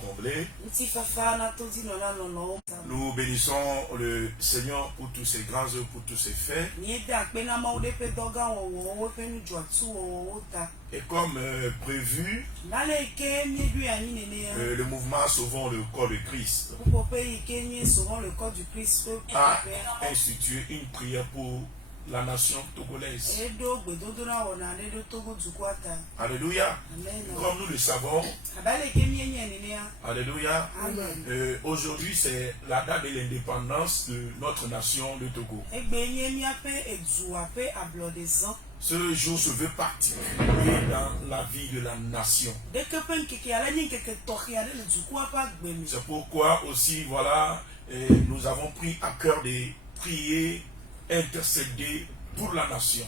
Comblé. Nous bénissons le Seigneur pour tous ses grands œuvres, pour tous ses faits. Et comme prévu, le mouvement Sauvons le corps de Christ a institué une prière pour la nation togolaise. Alléluia. Comme nous le savons, alléluia, aujourd'hui c'est la date de l'indépendance de notre nation, le Togo. Ce jour se veut particulier dans la vie de la nation. C'est pourquoi aussi, voilà, nous avons pris à cœur de prier, intercéder pour la nation.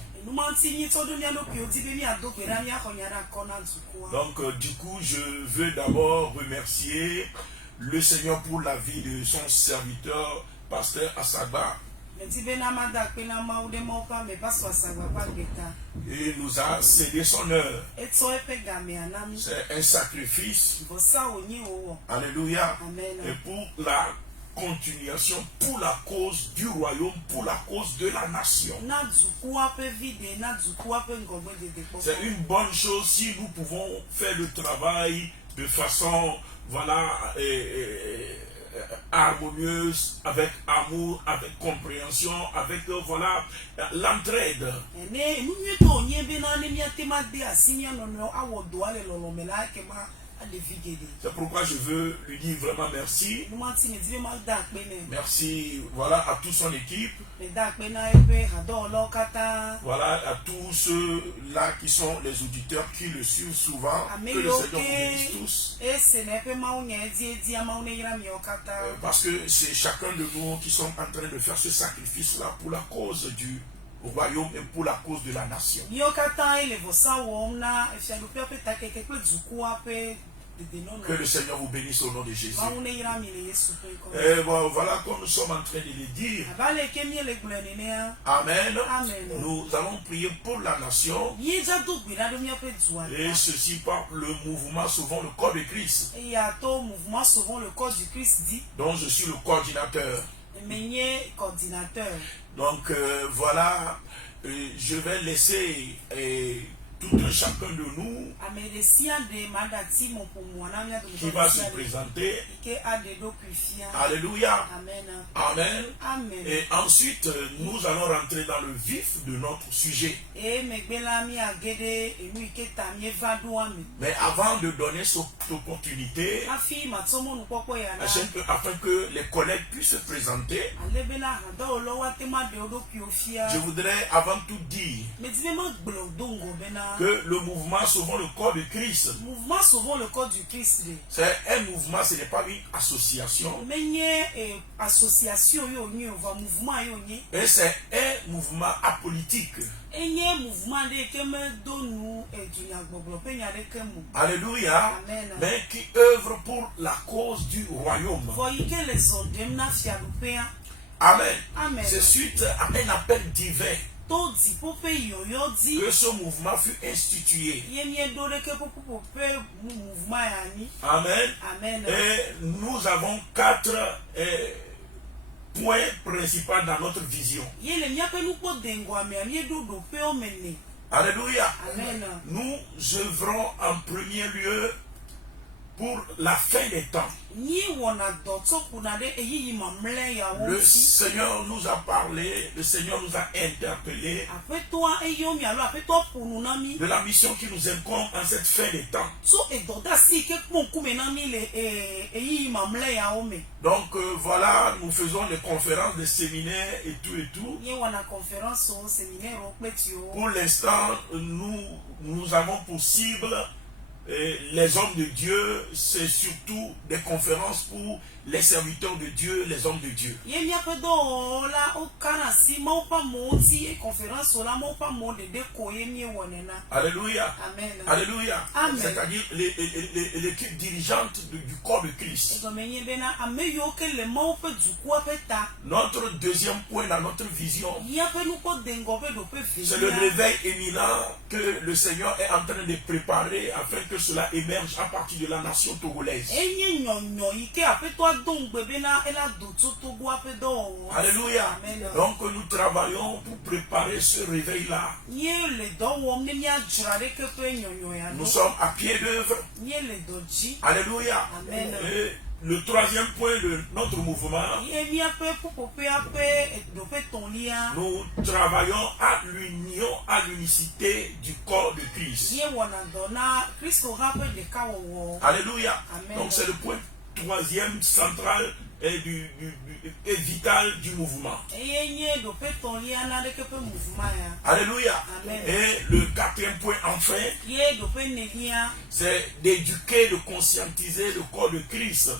Donc, du coup, je veux d'abord remercier le Seigneur pour la vie de son serviteur, pasteur Asaba. Il nous a cédé son heure. C'est un sacrifice. Alléluia. Et pour la continuation, pour la cause du royaume, pour la cause de la nation. C'est une bonne chose si nous pouvons faire le travail de façon, voilà, harmonieuse, avec amour, avec compréhension, avec, voilà, l'entraide. C'est pourquoi je veux lui dire vraiment merci. Merci, voilà, à toute son équipe. Voilà, à tous ceux-là qui sont les auditeurs qui le suivent souvent. Que le Seigneur vous bénisse tous. Parce que c'est chacun de nous qui sommes en train de faire ce sacrifice-là pour la cause du royaume et pour la cause de la nation. Que le Seigneur vous bénisse au nom de Jésus. Et bon, voilà, comme nous sommes en train de le dire. Amen. Nous allons prier pour la nation. Et ceci par le mouvement Sauvons le corps de Christ, dont je suis le coordinateur. Donc voilà, je vais laisser tout un chacun de nous qui va se présenter. Alléluia. Amen. Et ensuite, nous allons rentrer dans le vif de notre sujet. Mais avant de donner cette opportunité, afin que les collègues puissent se présenter, je voudrais avant tout dire que le mouvement Sauvons le corps de Christ, c'est un mouvement, ce n'est pas une association. Et c'est un mouvement apolitique. Alléluia. Mais qui œuvre pour la cause du royaume. Amen. C'est suite à un appel divin que ce mouvement fut institué. Amen. Et nous avons 4 points principaux dans notre vision. Alléluia. Nous œuvrons en premier lieu pour la fin des temps. Le Seigneur nous a parlé, le Seigneur nous a interpellés de la mission qui nous incombe en cette fin des temps. Donc voilà, nous faisons des conférences, des séminaires et tout. Pour l'instant, nous avons pour cible les hommes de Dieu, c'est surtout des conférences pour les serviteurs de Dieu, les hommes de Dieu. Alléluia. Alléluia. C'est-à-dire l'équipe dirigeante du corps de Christ. Notre deuxième point dans notre vision, c'est le réveil éminent que le Seigneur est en train de préparer afin que que cela émerge à partir de la nation togolaise. Alléluia. Donc nous travaillons pour préparer ce réveil-là. Nous sommes à pied d'œuvre. Alléluia. Et le troisième point de notre mouvement, nous travaillons à l'union, à l'unicité du corps de Christ. Alléluia. Donc c'est le point troisième central et vital du mouvement. Alléluia. Et le quatrième point enfin, c'est d'éduquer, de conscientiser le corps de Christ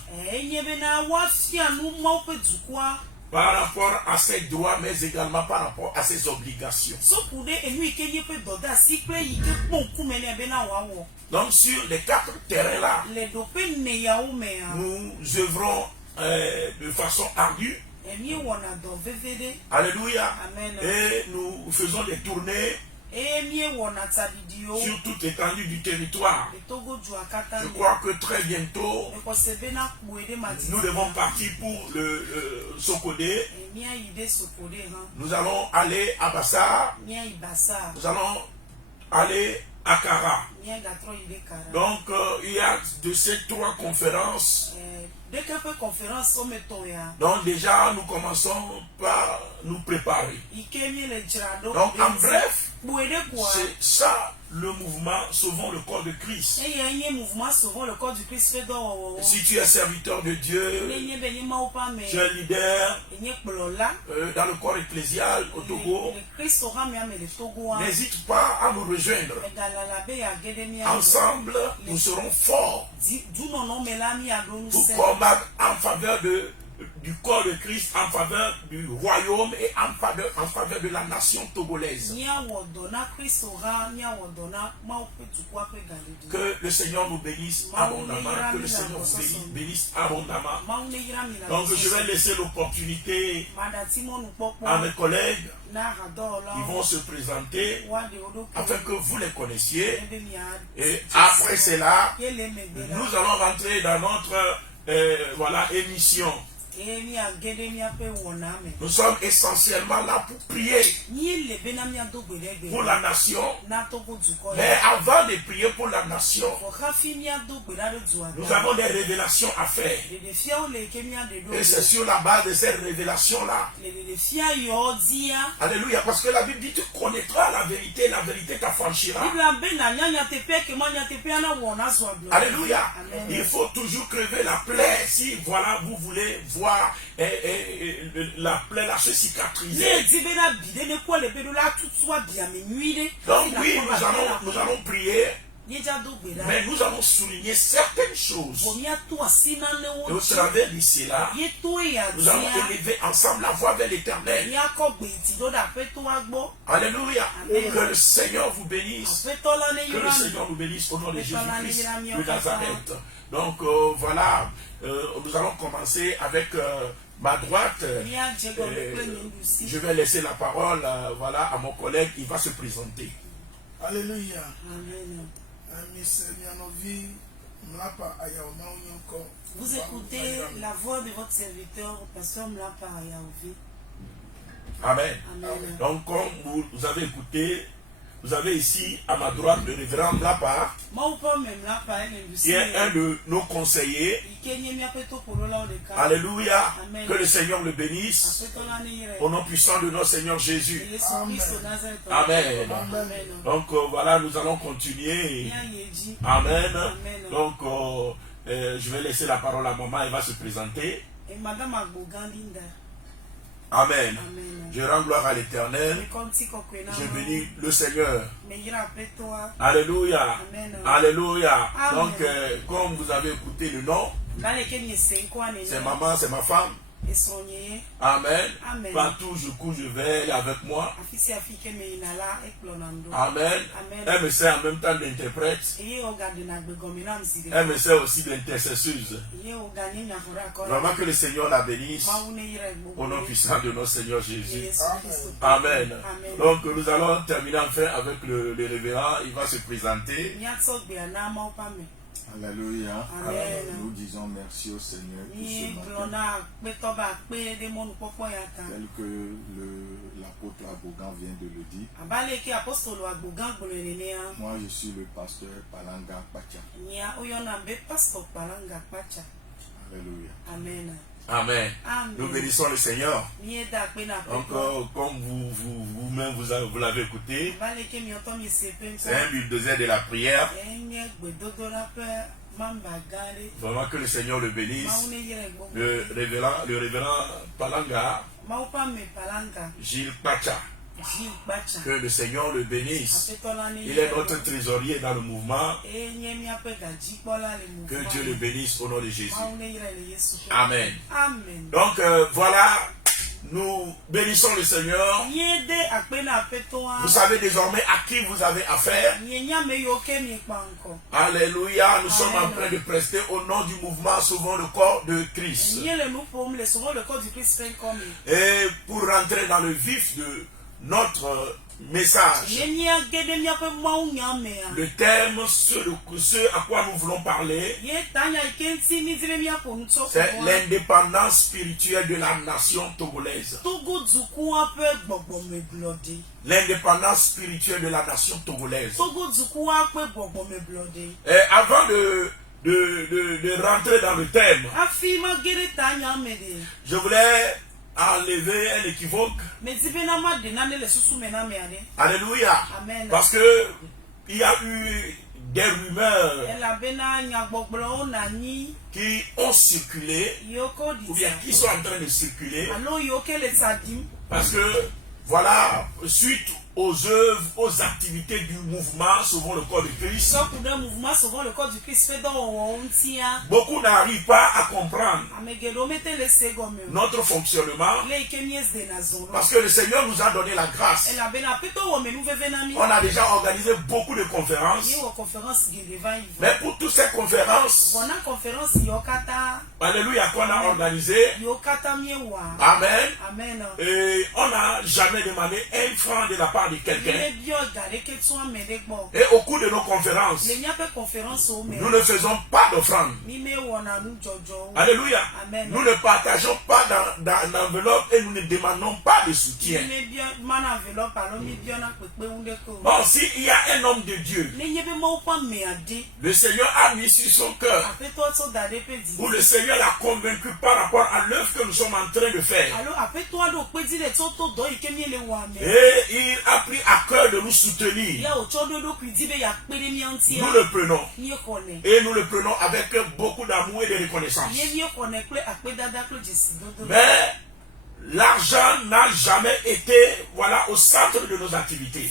par rapport à ses droits, mais également par rapport à ses obligations. Donc sur les 4 terrains-là, nous œuvrons de façon ardue. Alléluia. Et nous faisons des tournées sur toute l'étendue du territoire. Je crois que très bientôt, nous devons partir pour le Sokodé. Nous allons aller à Bassa. Nous allons aller à Kara. Donc, il y a de ces 3 conférences. Donc déjà, nous commençons par nous préparer. Donc en bref, c'est ça le mouvement Sauvons le corps de Christ. Si tu es serviteur de Dieu, tu es leader dans le corps ecclésial au Togo, n'hésite pas à nous rejoindre. Ensemble, nous serons forts pour combattre en faveur du corps de Christ, en faveur du royaume et en faveur de la nation togolaise. Que le Seigneur nous bénisse abondamment, que le Seigneur vous bénisse abondamment. Donc je vais laisser l'opportunité à mes collègues. Ils vont se présenter afin que vous les connaissiez. Et après cela, nous allons rentrer dans notre émission. Nous sommes essentiellement là pour prier pour la nation. Mais avant de prier pour la nation, nous avons des révélations à faire. Et c'est sur la base de ces révélations-là. Alléluia. Parce que la Bible dit: tu connaîtras la vérité t'affranchira. Alléluia. Il faut toujours crever la plaie si vous voulez voir la plaie là se cicatriser. Donc oui, nous allons prier, mais nous allons souligner certaines choses. Et au travers de cela, nous allons élever ensemble la voix vers l'Éternel. Alléluia. Que le Seigneur vous bénisse. Que le Seigneur vous bénisse au nom de Jésus-Christ de Nazareth. Donc voilà, nous allons commencer avec ma droite. Je vais laisser la parole à mon collègue, il va se présenter. Alléluia. Vous écoutez la voix de votre serviteur, pasteur Mlapa Ayaovi. Amen. Donc comme vous avez écouté, vous avez ici à ma droite le révérend Mlapa, qui est un de nos conseillers. Alléluia. Amen. Que le Seigneur le bénisse. Au nom puissant de notre Seigneur Jésus. Amen. Amen. Donc voilà, nous allons continuer. Amen. Donc je vais laisser la parole à maman, elle va se présenter. Et Madame Agboganlinda. Amen. Je rends gloire à l'Éternel. Je bénis le Seigneur. Alléluia. Alléluia. Donc, comme vous avez écouté le nom, c'est maman, c'est ma femme. Amen. Partout je cours, je veille avec moi. Amen. Elle me sert en même temps d'interprète. Elle me sert aussi d'intercesseuse. Vraiment que le Seigneur la bénisse. Au nom puissant de notre Seigneur Jésus. Amen. Donc nous allons terminer enfin avec le révérend. Il va se présenter. Alléluia. Nous disons merci au Seigneur pour ce matin. Tel que l'apôtre Abogan vient de le dire. Moi je suis le pasteur Palanga Pacha. Alléluia. Amen. Amen. Nous bénissons le Seigneur. Encore, comme vous-même vous l'avez écouté, c'est un bulldozer de la prière. Vraiment que le Seigneur le bénisse. Le révérend Palanga, Gilles Pacha. Que le Seigneur le bénisse. Il est notre trésorier dans le mouvement. Que Dieu le bénisse au nom de Jésus. Amen. Donc voilà, nous bénissons le Seigneur. Vous savez désormais à qui vous avez affaire. Alléluia. Nous sommes en train de prester au nom du mouvement Sauvons le corps de Christ. Et pour rentrer dans le vif de notre message, le thème, ce à quoi nous voulons parler, c'est l'indépendance spirituelle de la nation togolaise. L'indépendance spirituelle de la nation togolaise. Et avant de rentrer dans le thème, je voulais enlever un équivoque. Alléluia. Amen. Parce que il y a eu des rumeurs qui ont circulé, ou bien qui sont en train de circuler. Parce que voilà, suite aux œuvres, aux activités du mouvement Sauvons le corps de Christ, beaucoup n'arrivent pas à comprendre notre fonctionnement, parce que le Seigneur nous a donné la grâce. On a déjà organisé beaucoup de conférences, mais pour toutes ces conférences, alléluia, qu'on a organisé, amen, et on n'a jamais demandé un franc de la part de quelqu'un. Et au cours de nos conférences, nous ne faisons pas d'offrande. Alléluia. Nous ne partageons pas dans l'enveloppe et nous ne demandons pas de soutien. Bon, s'il y a un homme de Dieu, le Seigneur a mis sur son cœur, où le Seigneur l'a convaincu par rapport à l'œuvre que nous sommes en train de faire, et il a pris à cœur de nous soutenir, nous le prenons. Et nous le prenons avec beaucoup d'amour et de reconnaissance. Mais l'argent n'a jamais été, voilà, au centre de nos activités.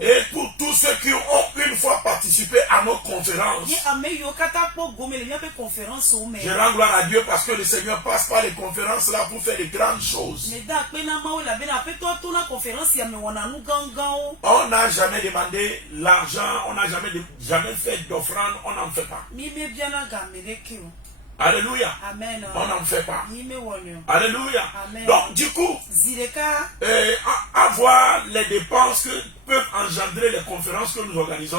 Et pour tous ceux qui ont une fois participé à nos conférences, je rends gloire à Dieu parce que le Seigneur passe par les conférences là pour faire de grandes choses. On n'a jamais demandé l'argent, on n'a jamais fait d'offrande, on n'en fait pas. Alléluia. Amen. On n'en fait pas. Alléluia. Amen. Donc du coup, avoir les dépenses que peuvent engendrer les conférences que nous organisons,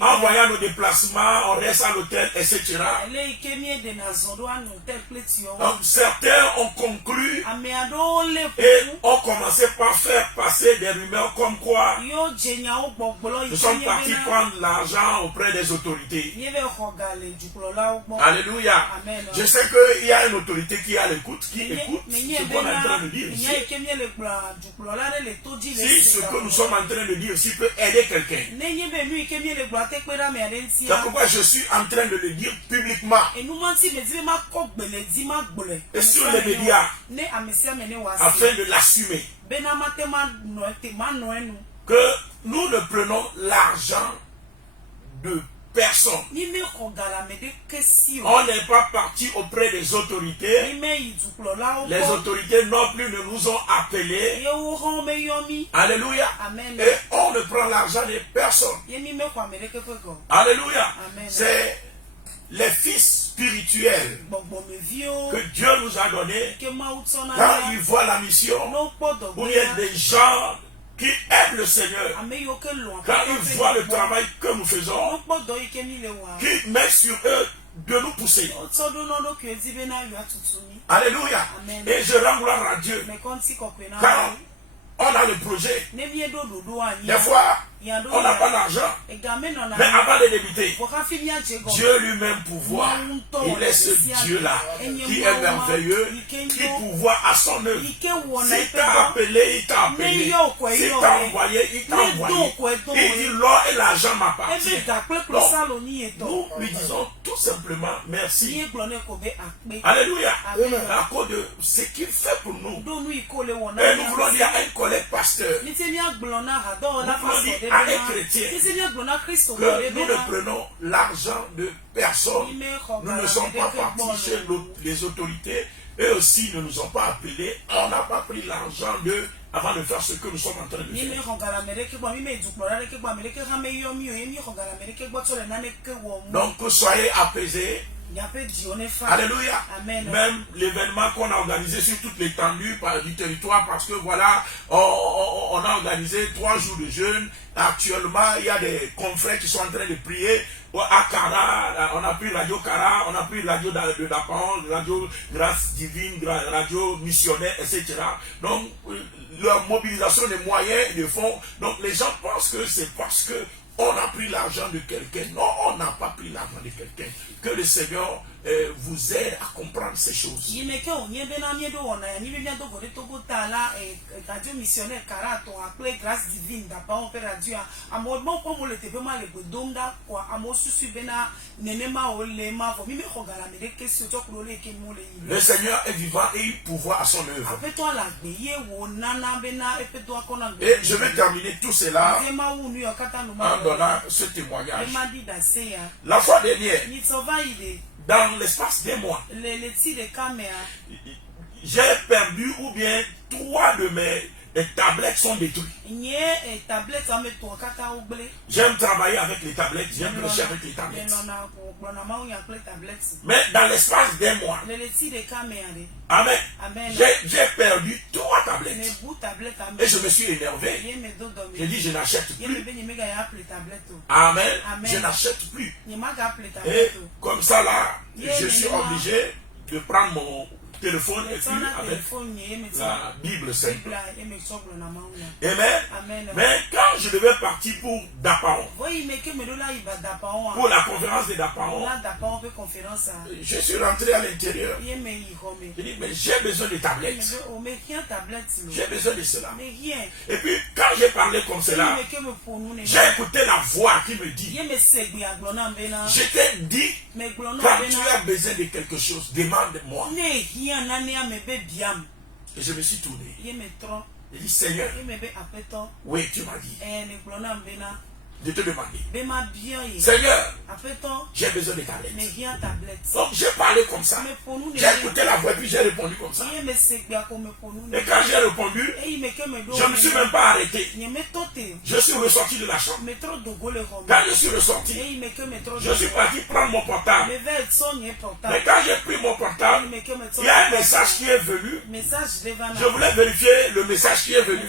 envoyant nos déplacements, on reste à l'hôtel, etc. Donc certains ont conclu et ont commencé par faire passer des rumeurs comme quoi nous sommes partis prendre l'argent auprès des autorités. Alléluia. Amen. Je sais qu'il y a une autorité qui est à l'écoute, qui écoute ce qu'on est en train de dire ici. Si ce que nous sommes en train de dire ici peut aider quelqu'un, c'est pourquoi je suis en train de le dire publiquement et sur les médias afin de l'assumer. Que nous ne prenons l'argent de personne. On n'est pas parti auprès des autorités. Les autorités non plus ne nous ont appelés. Alléluia. Et on ne prend l'argent des personnes. Alléluia. C'est les fils spirituels que Dieu nous a donnés. Quand ils voient la mission, où il y a des gens qui aiment le Seigneur, quand ils voient le travail que nous faisons, qui mettent sur eux de nous pousser. Alléluia. Et je rends gloire à Dieu. Quand on a le projet, des fois, on n'a pas d'argent. Mais avant de débuter, Dieu lui-même pouvoir, il est ce Dieu-là qui est merveilleux, qui pouvoir à son œuvre. S'il t'a appelé, il t'a appelé. S'il t'a envoyé, il t'a envoyé. Il dit l'or et l'argent m'appartiennent. Nous lui disons tout simplement merci. Alléluia. À cause de ce qu'il fait pour nous. Et nous voulons dire à un collègue pasteur. Nous voulons dire à un chrétien que nous ne prenons l'argent de personne. Nous ne sommes pas partis chez les autorités. Eux aussi ne nous ont pas appelés. On n'a pas pris l'argent d'eux avant de faire ce que nous sommes en train de faire. Donc soyez apaisés. Alléluia. Amen. Même l'événement qu'on a organisé sur toute l'étendue du territoire, parce que voilà, on a organisé 3 jours de jeûne. Actuellement, il y a des confrères qui sont en train de prier. À Kara, on a pris Radio Kara, on a pris Radio de Dapan, Radio Grâce Divine, Radio Missionnaire, etc. Donc, leur mobilisation des moyens et des fonds. Donc, les gens pensent que c'est parce que on a pris l'argent de quelqu'un. Non, on n'a pas pris l'argent de quelqu'un. Que le Seigneur vous aide à comprendre ces choses. Le Seigneur est vivant et il pouvoir à son œuvre. Et je vais terminer tout cela en donnant ce témoignage. La fois dernière, dans l'espace des mois, j'ai perdu ou bien 3 de mes tablettes sont détruites. J'aime travailler avec les tablettes, j'aime prêcher avec les tablettes. Mais dans l'espace des mois, amen, j'ai perdu 3 tablettes. Et je me suis énervé. J'ai dit je n'achète plus. Amen, je n'achète plus. Et comme ça là, je suis obligé de prendre mon téléphone et puis avec la Bible simple. Amen. Mais quand je devais partir pour Dapaon, pour la conférence de Dapaon, je suis rentré à l'intérieur. Je dis, mais j'ai besoin de tablettes. J'ai besoin de cela. Et puis, quand j'ai parlé comme cela, j'ai écouté la voix qui me dit, je t'ai dit, quand tu as besoin de quelque chose, demande-moi. Et je me suis tourné. J'ai dit, Seigneur, oui, tu m'as dit de te demander, Seigneur, j'ai besoin de tablettes. Donc j'ai parlé comme ça. J'ai écouté la voix et puis j'ai répondu comme ça. Et quand j'ai répondu, je ne me suis même pas arrêté. Je suis ressorti de la chambre. Quand je suis ressorti, je suis parti prendre mon portable. Mais quand j'ai pris mon portable, il y a un message qui est venu. Je voulais vérifier le message qui est venu.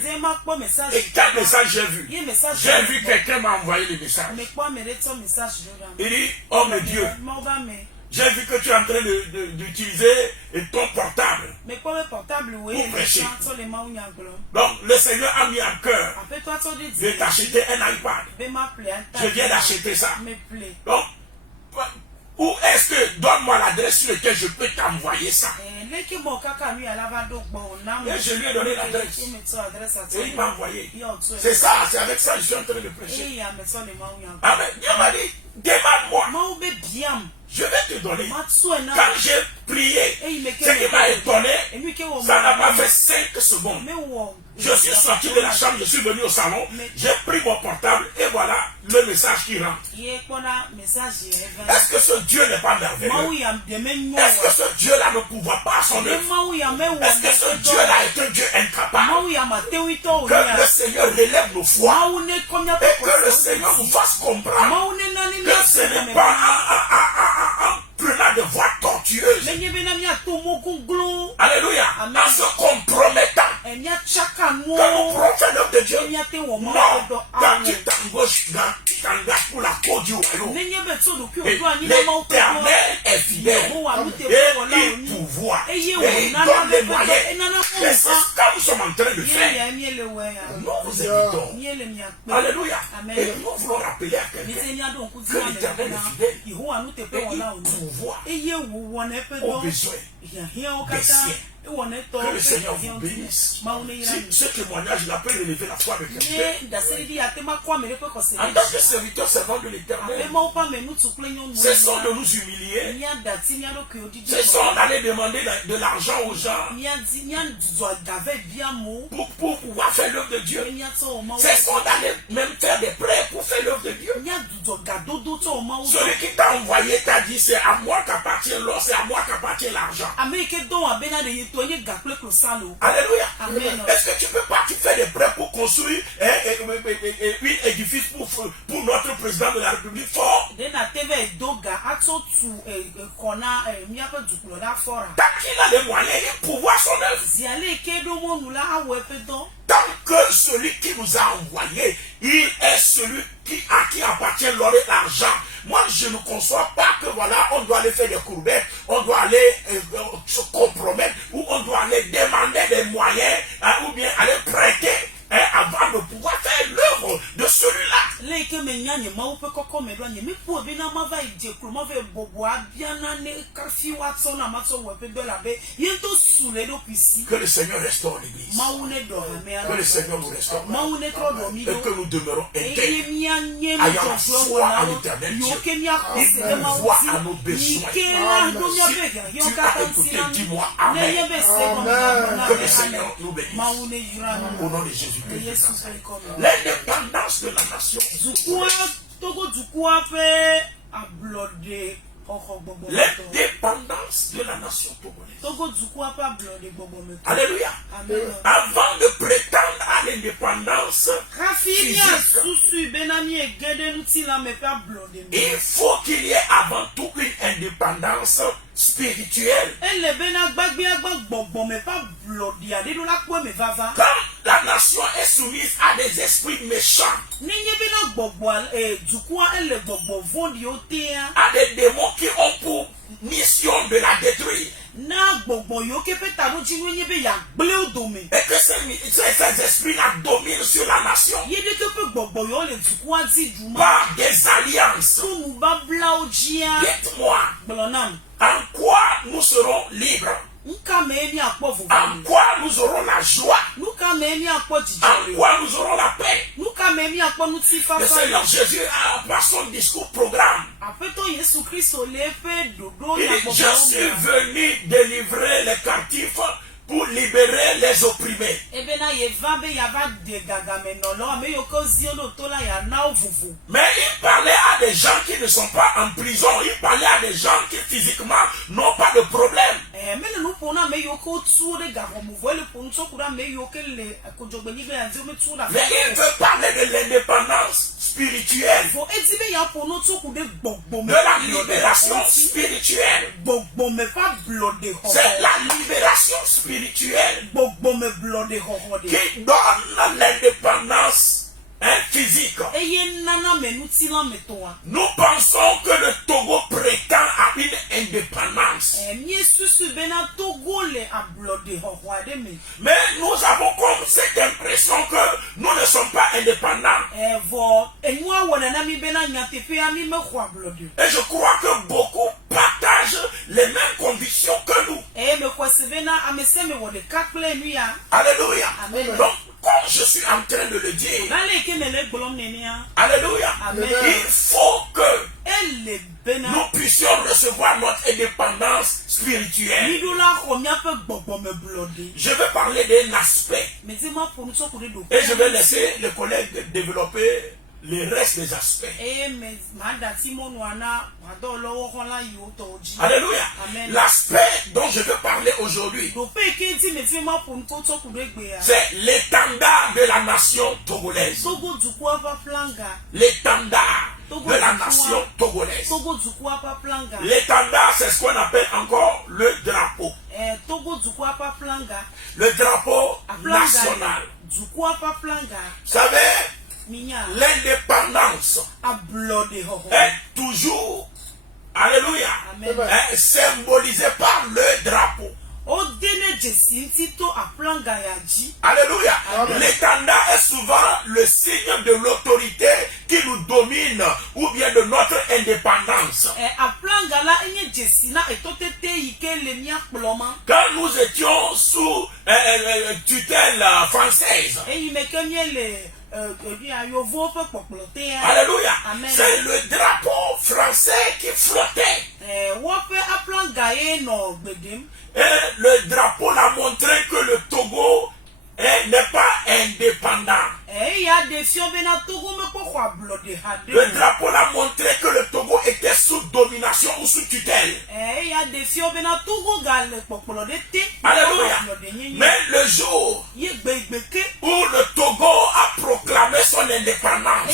Et quel message j'ai vu? J'ai vu quelqu'un m'a envoyé le message. Il dit, homme de Dieu, j'ai vu que tu es en train d'utiliser ton portable pour prêcher. Donc le Seigneur a mis en cœur de t'acheter un iPad. Je viens d'acheter ça. Donc, où est-ce que, donne-moi l'adresse sur laquelle je peux t'envoyer ça. Et je lui ai donné l'adresse. Et il m'a envoyé. C'est ça, c'est avec ça que je suis en train de prêcher. Amen. Dieu m'a dit, demande-moi. Je vais te donner. Quand j'ai prié, ce qui m'a étonné, ça n'a pas fait 5 secondes. Je suis sorti de la chambre, je suis venu au salon, j'ai pris mon portable et voilà, le le message qui rentre. Est-ce que ce Dieu n'est pas merveilleux? Est-ce que ce Dieu-là ne pouvoit pas son œuvre? Est-ce que ce Dieu-là est un Dieu incapable? Que le Seigneur relève nos foi et que le Seigneur nous fasse comprendre que ce n'est pas en prenant de voies tortueuses, alléluia, en se compromettant, que nous pouvons faire l'œuvre de Dieu. Non, quand tu t'engages pour la cause du royaume, l'Éternel est fidèle et il pouvoir et il donne les moyens. Et c'est ce que nous sommes en train de faire. Nous vous invitons, alléluia, et nous voulons rappeler à quelqu'un que l'Éternel est fidèle et il pouvoir au besoin des siens. Que le Seigneur vous bénisse. Si ce témoignage, il a pu relever la foi de quelqu'un. En tant que serviteur servant de l'Éternel, cessons de nous humilier. Cessons d'aller demander de l'argent aux gens pour pouvoir faire l'œuvre de Dieu. Cessons d'aller même faire des prêts pour faire l'œuvre de Dieu. Celui qui t'a envoyé t'a dit c'est à moi qu'appartient l'or, c'est à moi qu'appartient l'argent. Alléluia. Est-ce que tu peux pas faire des prêts pour construire un édifice pour notre président de la République fort? Tant qu'il a les moyens, il pouvoir son œuvre. Tant que celui qui nous a envoyés, il est celui à qui appartient l'or et l'argent. Moi, je ne conçois pas que voilà, on doit aller faire des courbettes, on doit aller se compromettre, ou on doit aller demander des moyens, ou bien aller prêter avant de pouvoir faire l'œuvre de celui-là. Que le Seigneur restaure l'Église. Que le Seigneur nous restaure. Et que nous demeurons intègres, ayant la foi à l'Éternel Dieu. Il nous voit à nos besoins. Si tu as écouté, dis-moi Amen. Que le Seigneur nous bénisse. Au nom de Jésus. L'indépendance de la nation. L'indépendance de la nation togolaise. Alléluia. Avant de prétendre à l'indépendance physique, il faut qu'il y ait avant tout une indépendance spirituelle. Quand la nation est soumise à des esprits méchants, à des démons qui ont pour mission de la détruire, et que ces esprits-là dominent sur la nation par des alliances. Dites-moi, en quoi nous serons libres? En quoi nous aurons la joie? En quoi nous aurons la paix? Le Seigneur Jésus, par son discours programme, il dit, je suis venu délivrer les captifs pour libérer les opprimés. Mais il parlait à des gens qui ne sont pas en prison. Il parlait à des gens qui physiquement n'ont pas de problème. Mais il veut parler de l'indépendance spirituelle, de la libération spirituelle. C'est la libération spirituelle qui donne l'indépendance physique. Nous pensons que le Togo prétend à une indépendance. Mais nous avons comme cette impression que nous ne sommes pas indépendants. Et je crois que beaucoup partagent les mêmes convictions que nous. Alléluia. Donc, comme je suis en train de le dire, alléluia, il faut que nous puissions recevoir notre indépendance spirituelle. Je vais parler d'un aspect et je vais laisser les collègues développer les restes des aspects. Alléluia. L'aspect dont je veux parler aujourd'hui, c'est l'étendard de la nation togolaise. L'étendard de la nation togolaise. L'étendard, c'est ce qu'on appelle encore le drapeau. Le drapeau national. Vous savez, l'indépendance est toujours, alléluia, symbolisée par le drapeau. Alléluia. L'étendard est souvent le signe de l'autorité qui nous domine ou bien de notre indépendance. Quand nous étions sous tutelle française, alléluia, c'est le drapeau français qui flottait. Et le drapeau l'a montré que le Togo n'est pas indépendant. Le drapeau l'a montré que le Togo était sous domination ou sous tutelle. Alléluia. Mais le jour où le Togo a proclamé son indépendance,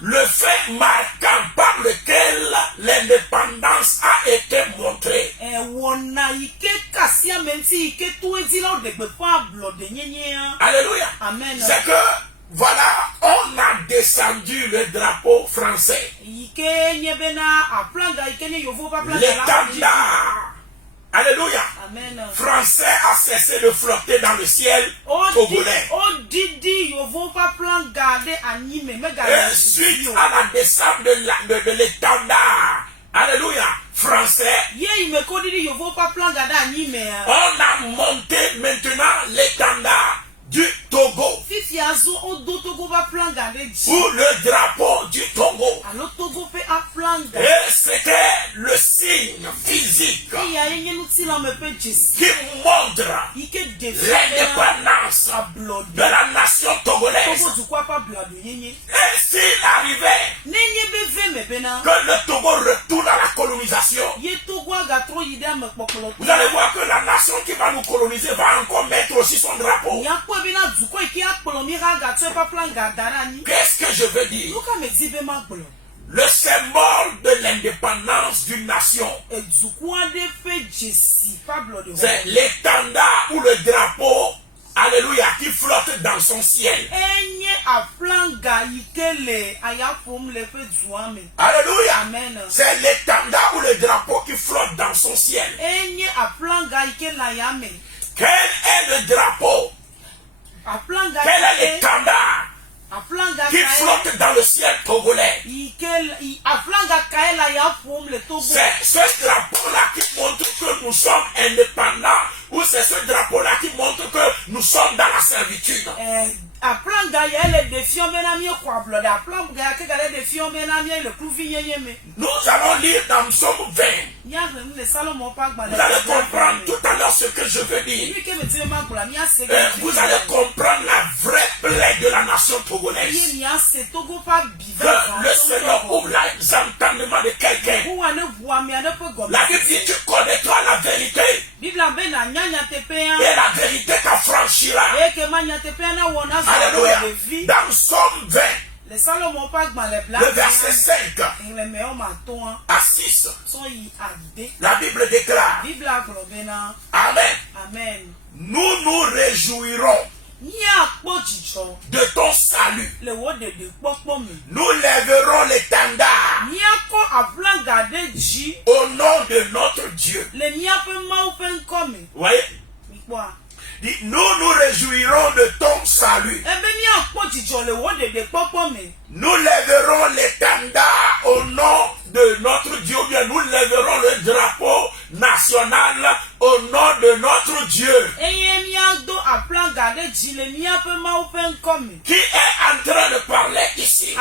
le fait marquant par lequel l'indépendance a été montrée, alléluia. C'est que voilà, on a descendu le drapeau français. L'étendard, alléluia, français a cessé de flotter dans le ciel togolais. Et suite à la descente de l'étendard, alléluia, français, on a monté maintenant l'étendard du Togo, ou le drapeau du Togo. Et c'était le signe physique qui montre l'indépendance de la nation togolaise. Et s'il arrivait que le Togo retourne à la colonisation, vous allez voir que la nation qui va nous coloniser va encore mettre aussi son drapeau. Qu'est-ce que je veux dire? Le symbole de l'indépendance d'une nation, c'est l'étendard ou le drapeau, alléluia, qui flotte dans son ciel. Alléluia. C'est l'étendard ou le drapeau qui flotte dans son ciel. Quel est le drapeau? Quel est l'étendard qui flotte dans le ciel togolais? C'est ce drapeau-là qui montre que nous sommes indépendants, ou c'est ce drapeau-là qui montre que nous sommes dans la servitude? Nous allons lire dans Psaume 20. Vous allez comprendre tout à l'heure ce que je veux dire. Vous allez comprendre la vraie plaie de la nation togolaise. Que le Seigneur ouvre les entendements de quelqu'un. La Bible dit: tu connaîtras la vérité, et la vérité t'affranchira. Alléluia. Dans Psaume 20, le verset 5 à 6, la Bible déclare: Amen. Nous nous réjouirons de ton salut. Nous lèverons l'étendard au nom de notre Dieu. Vous voyez? Nous nous réjouirons de ton salut. Nous lèverons l'étendard au nom de notre Dieu. Bien, nous lèverons le drapeau national au nom de notre Dieu. Qui est en train de parler ici?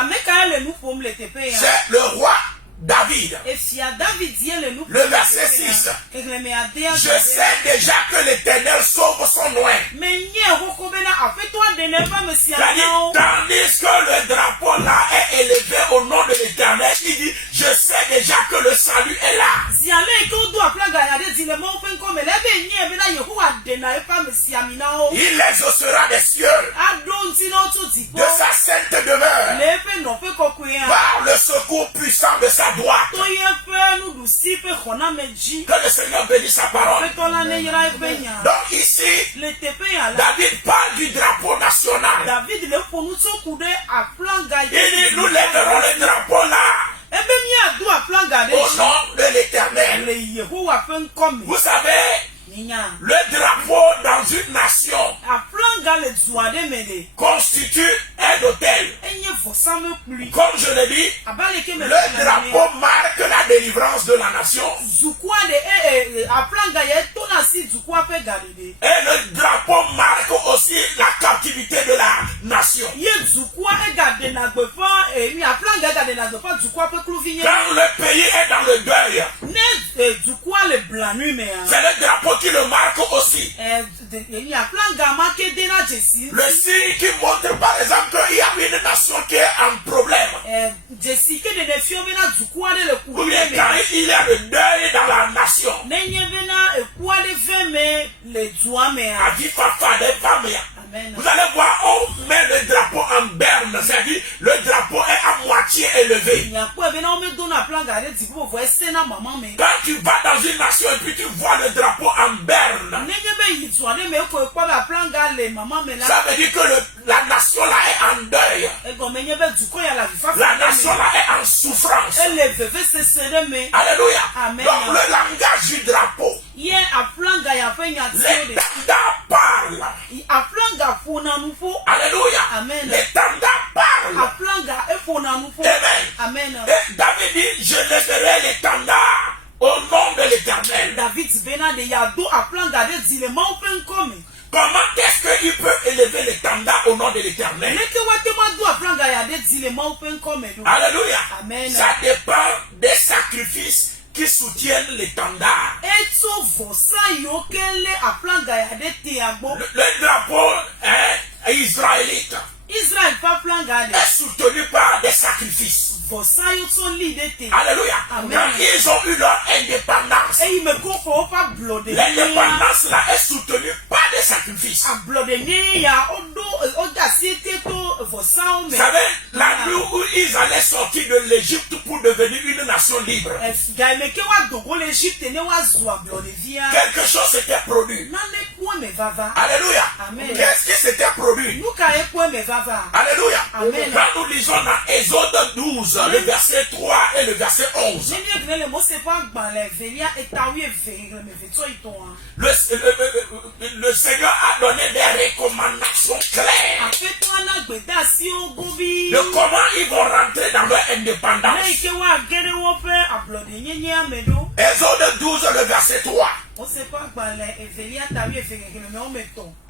C'est le roi David. Le verset 6. Je sais déjà que l'Éternel sauve son oint. Tandis que le drapeau là est élevé au nom de l'Éternel, il dit, je sais déjà que le salut est là. Il exaucera des cieux de sa sainte demeure par le secours puissant de sa droite. Que le Seigneur bénisse sa parole. Donc ici, David parle du drapeau national. Il dit, nous lèverons le drapeau là au nom de l'Éternel. Vous savez, le drapeau dans une nation constitue un autel. Comme je l'ai dit, le drapeau marque la délivrance de la nation. Et le drapeau marque aussi la captivité de la nation. Quand le pays est dans le deuil, c'est le drapeau qui le marque aussi. Le signe qui montre par exemple qu'il y a une nation qui est en problème. Ou bien quand il y a le deuil dans la nation. Vous allez voir, on met le drapeau en berne, c'est-à-dire le drapeau est à moitié élevé. Quand tu vas dans une nation et puis tu vois le drapeau en berne, ça veut dire que la nation là est en deuil. La nation là est en souffrance. Alléluia. Donc le langage du drapeau, l'étendard parle. Alléluia. L'étendard parle. Amen. Et David dit, je lèverai l'étendard au nom de l'Éternel. Comment est-ce qu'il peut élever l'étendard au nom de l'Éternel? Alléluia. Ça dépend des sacrifices qui soutiennent l'étendard. Le drapeau israélite est soutenu par des sacrifices. Alléluia. Ils ont eu leur indépendance. L'indépendance là est soutenue par des sacrifices. Vous savez, la nuit où ils allaient sortir de l'Égypte pour devenir une nation libre, quelque chose s'était produit. Alléluia. Qu'est-ce qui s'était produit? Alléluia. Quand nous lisons dans Exode 12, le verset 3 et le verset 11, le Seigneur a donné des recommandations claires de comment ils vont rentrer dans leur indépendance. Exode 12, le verset 3.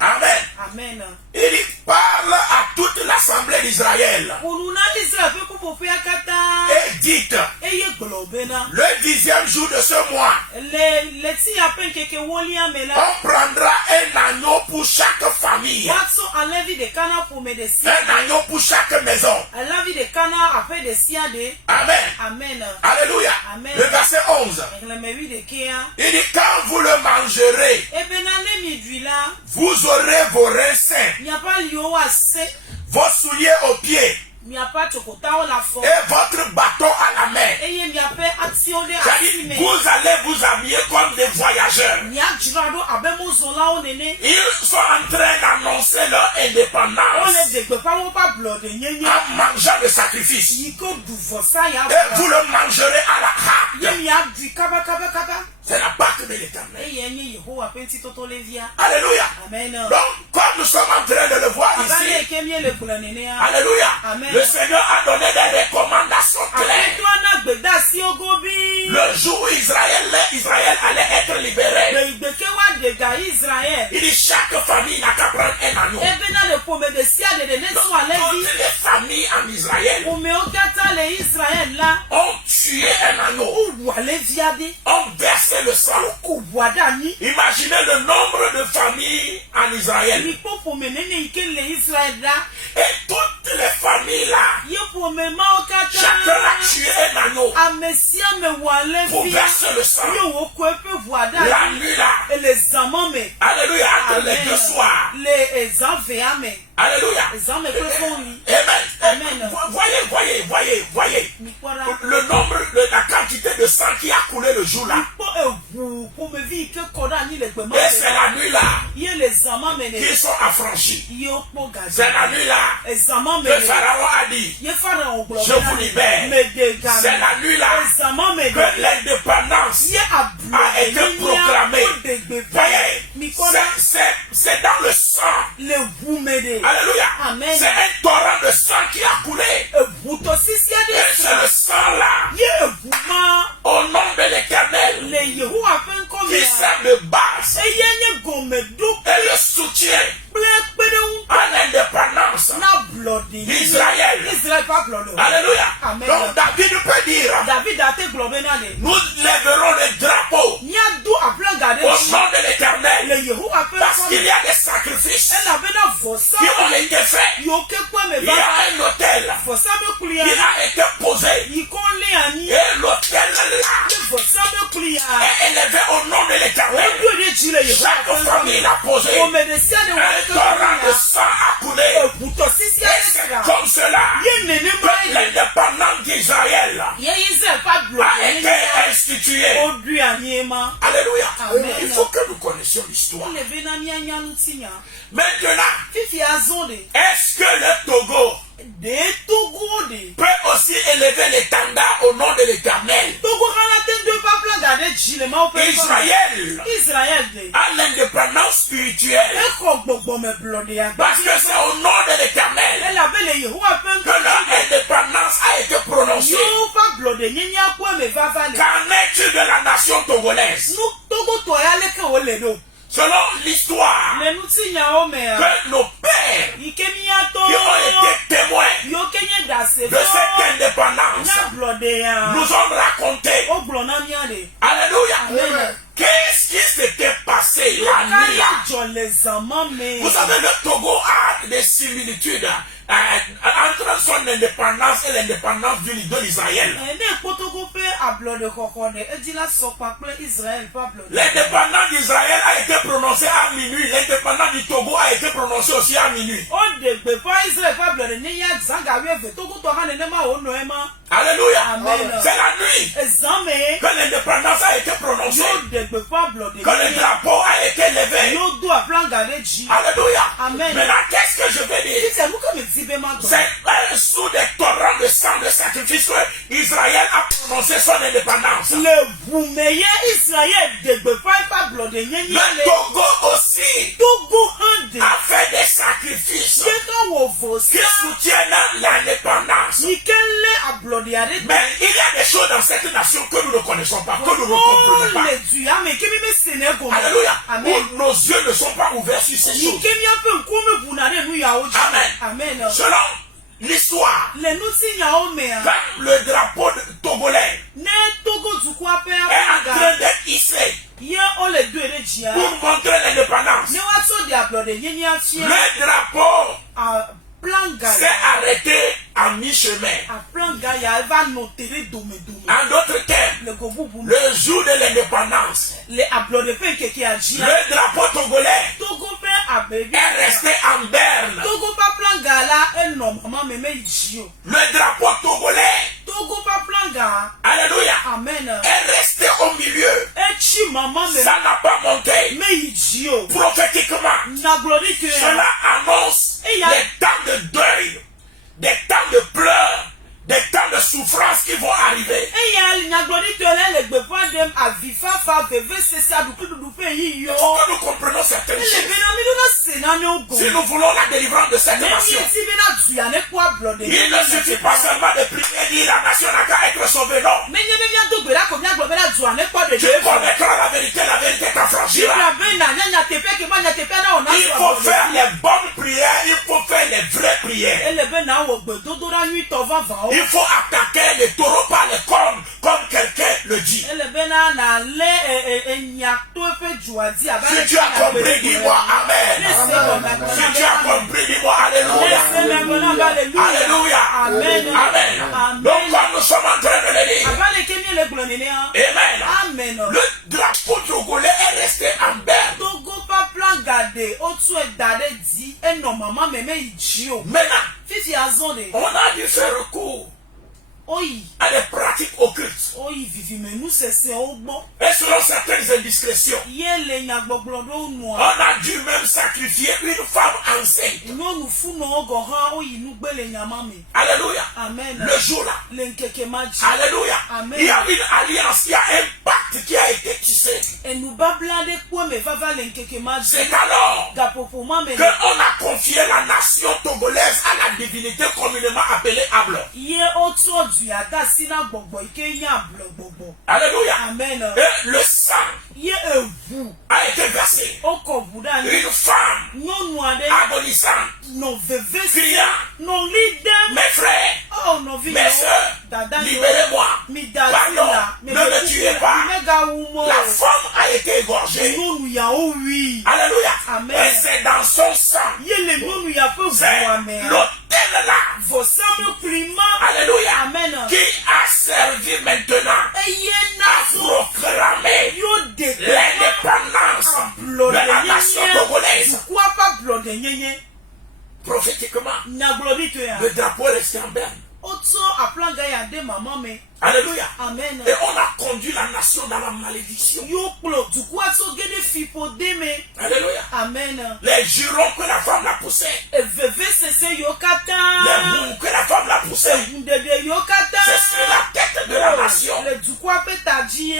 Amen. Il parle à toute l'assemblée d'Israël. Et dites, le 10e jour de ce mois, on prendra un agneau pour chaque famille, un agneau pour chaque maison. Amen. Alléluia. Le verset 11. Il dit, quand vous le mangerez, vous aurez vos reins sains, vos souliers aux pieds, et votre bâton à la main. Vous allez vous habiller comme des voyageurs. Ils sont en train d'annoncer leur indépendance en mangeant le sacrifice. Et vous le mangerez à la hâte. C'est la Pâque de l'Éternel. Alléluia. Donc, comme nous sommes en train de le voir ici, alléluia, le Seigneur a donné des recommandations claires. Le jour où Israël allait être libéré, il dit chaque famille n'a qu'à prendre un agneau. Toutes les familles en Israël ont tué un agneau, ont versé le sang. Imaginez le nombre de familles en Israël. Et toutes les familles là, chacun a tué un agneau pour verser le sang. La nuit là, alléluia, entre les deux soirs. Alléluia. Amen. Voyez. Le nombre, la quantité de sang qui a coulé le jour là. Et c'est la nuit là qu'ils sont affranchis. C'est la nuit là que Pharaon a dit, je vous libère. C'est la nuit là que l'indépendance a été proclamée. Voyez, c'est dans le sang. Alléluia. Amen. C'est un torrent de sang qui a coulé. Et c'est le sang là, au nom de l'Éternel, qui sert de base et le soutien à l'indépendance d'Israël. Alléluia. Amen. Donc David peut dire, nous lèverons le drapeau au nom de l'Éternel, parce qu'il y a des sacrifices qui ont été faits. Il y a un autel qui a été posé, et l'autel là est élevé au nom de l'Éternel. Chaque famille a posé un torrent de sang a coulé. Et c'est comme cela que l'indépendance d'Israël a été instituée. Alléluia. Amen. Il faut que nous connaissions l'histoire. Maintenant, est-ce que le Togo peut aussi élever l'étendard au nom de l'Éternel? Israël a l'indépendance spirituelle, parce que c'est au nom de l'Éternel que leur indépendance a été prononcée. Qu'en est-il de la nation togolaise? Selon l'histoire que nos pères qui ont été témoins de cette indépendance nous ont raconté. Alléluia. Qu'est-ce qui s'était passé la nuit là? Vous savez, le Togo a des similitudes entre son indépendance et l'indépendance de l'Israël. L'indépendance d'Israël a été prononcée à minuit. L'indépendance du Togo a été prononcée aussi à minuit. Alléluia. C'est la nuit que l'indépendance a été prononcée, que le drapeau a été levé. Alléluia. Maintenant, qu'est-ce que je veux dire? C'est sous des torrents de sang de sacrifice que Israël a prononcé son indépendance. Le Togo aussi a fait des sacrifices qui soutiennent l'indépendance. Mais il y a des choses dans cette nation que nous ne connaissons pas, que nous ne comprenons pas. Alléluia. Où nos yeux ne sont pas ouverts sur ces choses. Amen. Selon l'histoire, quand le drapeau togolais est en train d'être hissé pour montrer l'indépendance, le drapeau s'est arrêté à mi-chemin. En d'autres termes, le jour de l'indépendance, le drapeau togolais est resté en berne. Le drapeau togolais, alléluia, est resté au milieu. Ça n'a pas monté. Prophétiquement, cela annonce les temps de deuil, des temps de pleurs, des temps de souffrance qui vont arriver. Il faut que nous comprenions certaines choses. Si nous voulons la délivrance de cette nation, il ne suffit pas seulement de prier et dire la nation n'a qu'à être sauvée, non. Tu connaîtras la vérité t'affranchira. Il faut faire les bonnes prières, il faut faire les vraies prières. Il faut attaquer les taureaux par les cornes, comme quelqu'un le dit. Si tu as compris, dis-moi Amen. Si tu as compris, dis-moi Alléluia. Alléluia. Amen. Donc quand nous sommes en train de le dire, Amen. Le drapeau togolais est resté en berne. Maintenant, on a dû faire recours à des pratiques occultes. Et selon certaines indiscrétions, on a dû même sacrifier une femme enceinte. Alléluia. Amen. Le jour-là. Alléluia. Amen. Il y a une alliance, il y a un pacte qui a été tissé. C'est alors qu'on a confié la nation togolaise à la divinité communément appelée Able. Alléluia. Amen. Et le sang a été versé. Une femme agonissante, criant, mes frères, mes soeurs, libérez-moi. Pardon, ne me tuez pas. La femme a été égorgée. Alléluia. Amen. Et c'est dans son sang. C'est l'autel-là. Alléluia. Amen. Qui a servi maintenant à proclamer l'indépendance de la nation togolaise. Prophétiquement, le drapeau est resté en berne. Alléluia. Amen. Et on a conduit la nation dans la malédiction. Alléluia. Amen. Les jurons que la femme la poussait. Les mots que la femme la poussait. C'est sur la tête de la nation.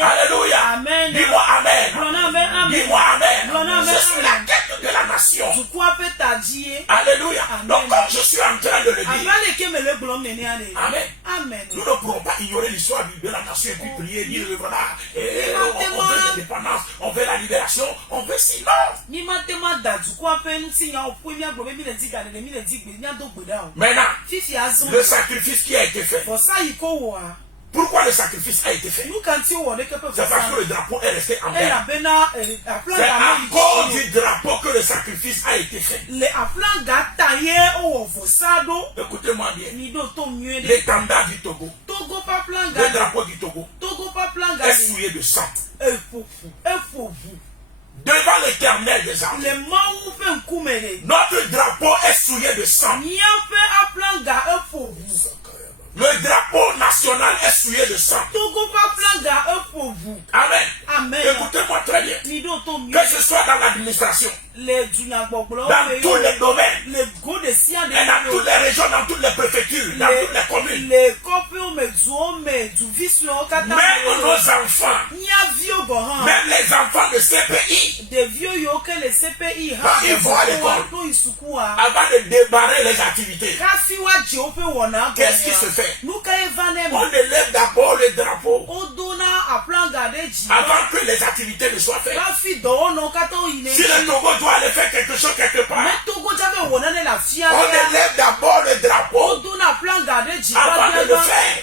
Alléluia. Amen. Dis-moi Amen. Dis-moi Amen. Amen. C'est sur la tête de la nation. Alléluia. Amen. Donc comme je suis en train de le dire. Amen. Amen. Nous ne pourrons pas ignorer l'histoire de la nation et puis prier, dire voilà, on veut l'indépendance, on veut la libération, on veut sinon. Maintenant, le sacrifice qui a été fait. Pourquoi le sacrifice a été fait? C'est parce que le drapeau est resté en berne. C'est à cause du drapeau que le sacrifice a été fait. Écoutez-moi bien. L'étendard du Togo, le drapeau du Togo est souillé de sang. Devant l'Éternel des armées, notre drapeau est souillé de sang. Le drapeau national est souillé de sang. Amen. Écoutez-moi très bien. Que ce soit dans l'administration, dans tous les domaines, et dans toutes les régions, dans toutes les préfectures, dans toutes les communes, même nos enfants, même les enfants de CPI, quand ils vont à l'école, avant de débarrer les activités, qu'est-ce qui se fait? On élève d'abord le drapeau avant que les activités ne soient faites. Si le Togo doit aller faire quelque chose quelque part, on élève d'abord le drapeau avant de le faire.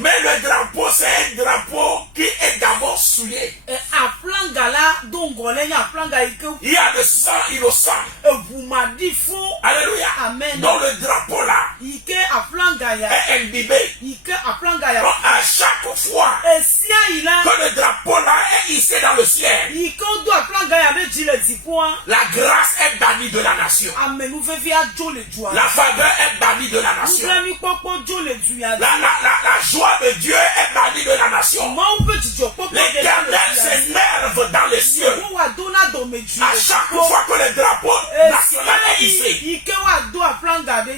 Mais le drapeau, c'est un drapeau qui est d'abord souillé. Il y a le sang innocent. Alléluia. Dans le drapeau là est imbibé. Donc à chaque fois que le drapeau là est hissé dans le ciel, la grâce est bannie de la nation. nation. La faveur est bannie de la nation. La joie de Dieu est bannie de la nation. L'Éternel s'énerve dans les cieux à chaque fois que le drapeau national est hissé.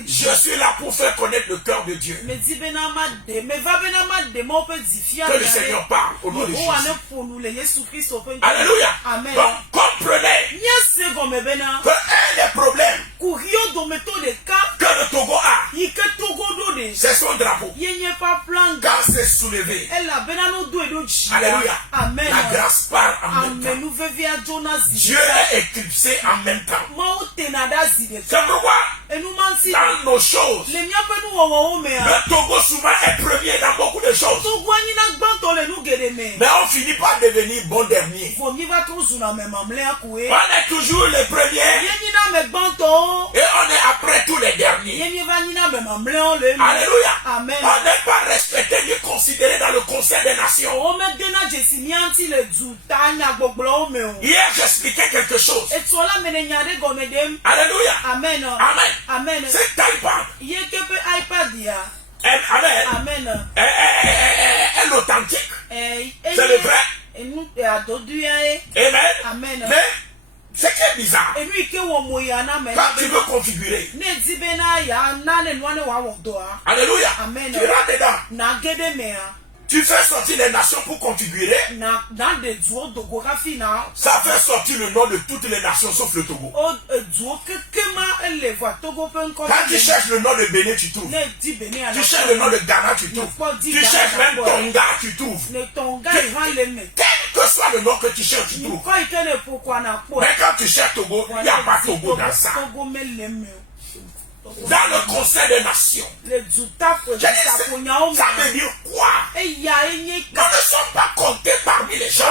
Je suis là pour faire connaître le cœur de Dieu. Que le Seigneur parle au nom de Jésus. Alléluia. Donc comprenez que un des problèmes que le Togo a, c'est son drapeau. Quand c'est soulevé, alléluia, la grâce part en même temps. Dieu est éclipsé en même temps. C'est pourquoi dans nos choses, le Togo souvent est premier dans beaucoup de choses. Mais on finit par devenir bon dernier. On est toujours les premiers et on est après tous les derniers. Alléluia. Amen. On n'est pas respecté ni considéré dans le Conseil des Nations. Hier j'expliquais quelque chose. Alléluia. Amen. Amen. C'est iPad. Amen. Elle est authentique. C'est le vrai. Amen. Mais ce qui est bizarre, quand tu veux configurer, alléluia, Amen. tu rentres dedans. Tu fais sortir les nations pour configurer. Ça fait sortir le nom de toutes les nations sauf le Togo. Quand tu cherches le nom de Bénin, tu trouves. Tu cherches le nom de Ghana, tu trouves. Tu cherches même Tonga, tu trouves. Quel que soit le nom que tu cherches, tu trouves. Mais quand tu cherches Togo, il n'y a pas Togo dans ça. Dans le Conseil des Nations. Ça veut dire quoi? Nous ne sommes pas comptés parmi les gens.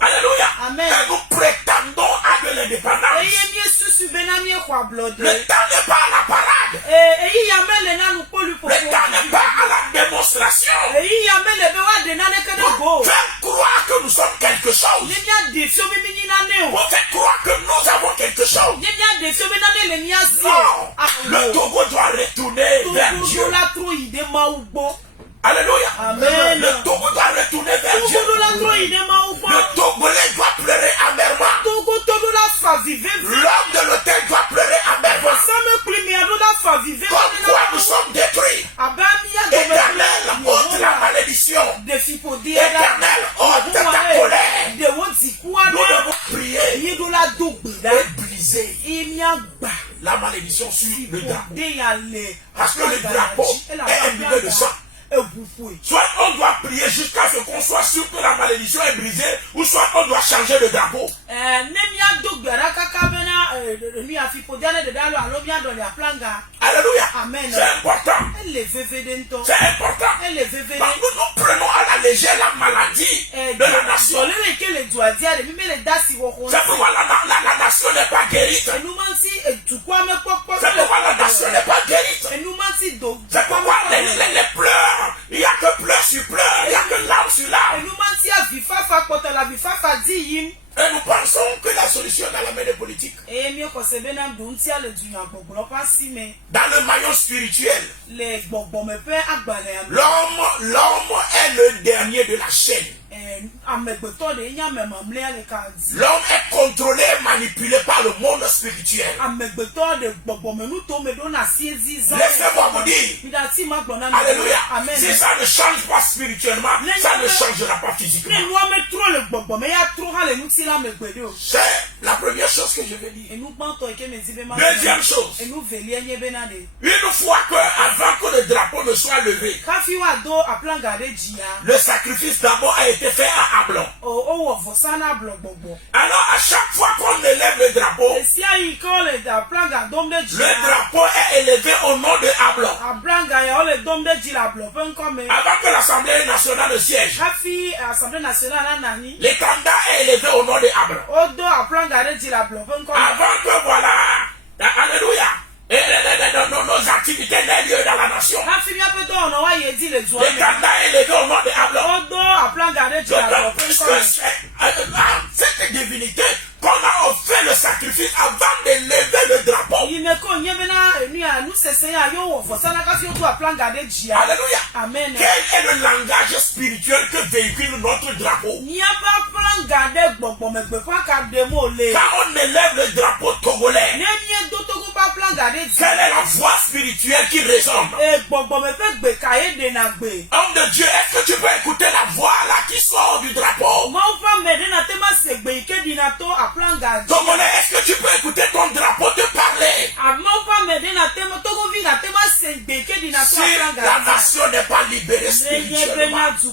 Alléluia. Amen. Et nous prétendons à de l'indépendance. Le temps n'est pas à la parade. Le temps n'est pas à la démonstration. Pour faire croire que nous sommes quelque chose. Pour faire croire que nous avons quelque chose. Non, le Togo doit retourner vers Dieu. Alléluia. Amen. Le Togo doit retourner vers Dieu. Le Togolais doit pleurer amèrement. L'homme de l'autel doit pleurer amèrement. Comme quoi nous sommes détruits. Éternel, ôte la malédiction. Éternel, ôte ta colère. Nous devons prier et briser la malédiction sur le drapeau. Parce que le drapeau est imbibé de sang. Soit on doit prier jusqu'à ce qu'on soit sûr que la malédiction est brisée, ou soit on doit changer le drapeau. Alléluia. Amen. C'est important. C'est important. Donc nous prenons à la légère la maladie de la nation. C'est pourquoi la nation n'est pas guérite. C'est pourquoi la nation n'est pas guérite. C'est pourquoi les pleurs. Il n'y a que pleurs sur pleurs, il n'y a que larmes sur larmes. Et nous pensons que la solution est dans la main des politiques. Dans le maillon spirituel, l'homme est le dernier de la chaîne. L'homme est contrôlé et manipulé par le monde spirituel. Laissez-moi vous dire, alléluia, si ça ne change pas spirituellement, ça ne changera pas physiquement. C'est la première chose que je veux dire. Deuxième chose, une fois que, avant que le drapeau ne soit levé, le sacrifice d'abord a été fait à Ablon. Alors à chaque fois qu'on élève le drapeau, le drapeau est élevé au nom de Ablon. Avant que l'Assemblée nationale ne siège, l'étendard est élevé au nom de Ablon. Avant que voilà, alléluia, nos activités n'aient lieu dans la nation. L'étendard est élevé au nom de Ablon. Cette divinité qu'on a offert le sacrifice Alléluia. Amen. Quel est le langage spirituel que véhicule notre drapeau? Quand on élève le drapeau togolais, quelle est la voix spirituelle qui résonne? Homme de Dieu, est-ce que tu peux écouter la voix là qui sort du drapeau? Togolais, est-ce que tu peux écouter ton drapeau te parler? Si la nation n'est pas libérée spirituellement, si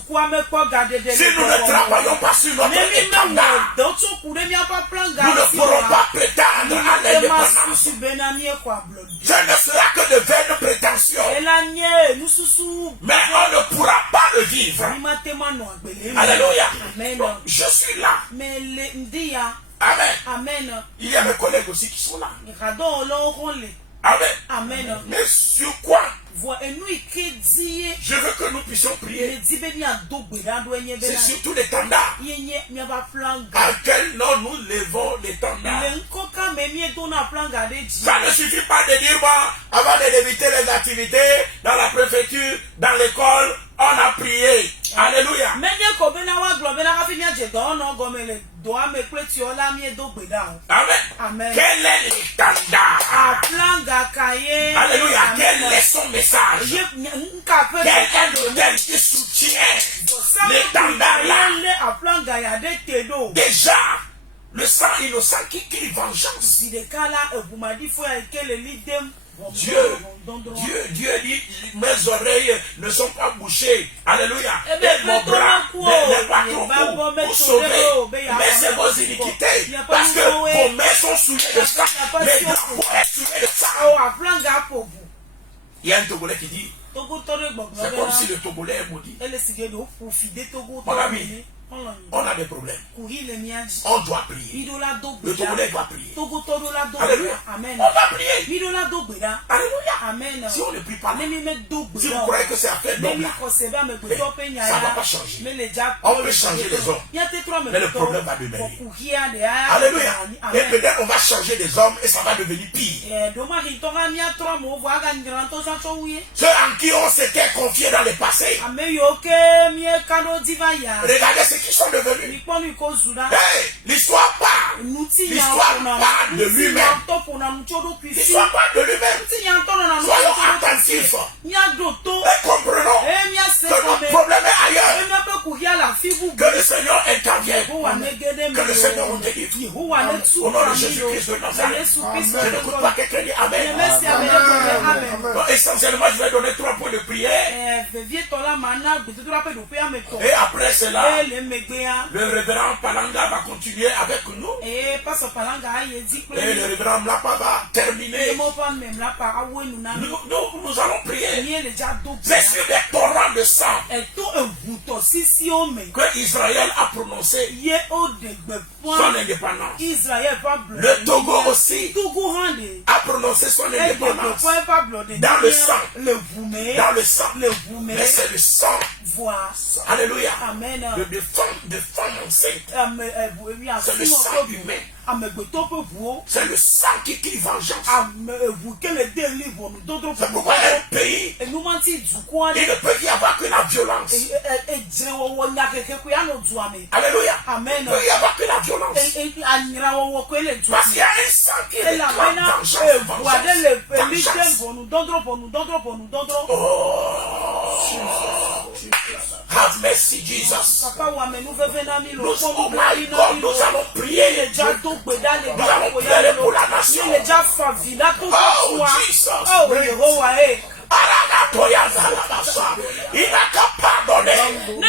nous ne travaillons pas sur notre étendard, nous ne pourrons pas prétendre à l'indépendance. Ce ne sera que de vaines prétentions, mais on ne pourra pas le vivre. Alléluia. Donc, je suis là. Amen. Amen. Il y a mes collègues aussi qui sont là. Amen. Amen. Mais sur quoi? Je veux que nous puissions prier. C'est surtout l'étendard. À quel nom nous levons l'étendard? Ça ne suffit pas de dire, bon, avant de débuter les activités, dans la préfecture, dans l'école, on a prié. Alléluia. Amen. Amen. Quel est l'étendard? Alléluia. Quel est son message? Quel est le thème qui soutient l'étendard là? Déjà, le sang innocent qui crie vengeance. Dieu dit, mes oreilles ne sont pas bouchées. Alléluia. Et mon bras n'est pas trop court pour sauver. Mais c'est vos iniquités. Parce que vos mains sont souillées de sang. Mes drapeaux sont souillés de sang. Il y a un Togolais qui dit, c'est comme si le Togolais est maudit. Mon ami, on a des problèmes. On doit prier. Le Togolais doit prier. Alléluia. Amen. On va prier. Alléluia. Amen. Si on ne prie pas, si vous croyez que c'est affaire d'homme, ça ne va pas changer. On peut changer les hommes, mais le problème va demeurer. Alléluia. Et peut-être on va changer des hommes et ça va devenir pire. Ceux en qui on s'était confié dans le passé, regardez ce qu'ils sont devenus. Hey, l'histoire parle. L'histoire parle de lui-même. L'histoire parle de lui-même. Soyons attentifs et comprenons que notre problème est ailleurs. Que le Seigneur intervienne. Que le Seigneur nous délivre. Au nom de Jésus-Christ de Nazareth. Je n'écoute pas quelqu'un dire Amen. Donc, essentiellement, je vais donner 3 points de prière. Et après cela, le révérend Palanga va continuer avec nous. Et le révérend Mlapa va terminer. Nous allons prier. C'est sur des torrents de sang que Israël a prononcé son indépendance. Le Togo aussi a prononcé son indépendance dans le sang. Dans le sang. Mais c'est le sang. Alléluia. De femmes enceintes. C'est le sang humain. C'est le sang qui crie vengeance. C'est pourquoi un pays, il ne peut y avoir que la violence. Alléluia. Il ne peut y avoir que la violence. Parce qu'il y a un sang qui réclame vengeance. Have mercy, Jesus. Nous allons prier. Nous allons prier pour la nation. Oh, Jesus. Oh, Yehovah. Il n'a qu'à pardonner. Il n'a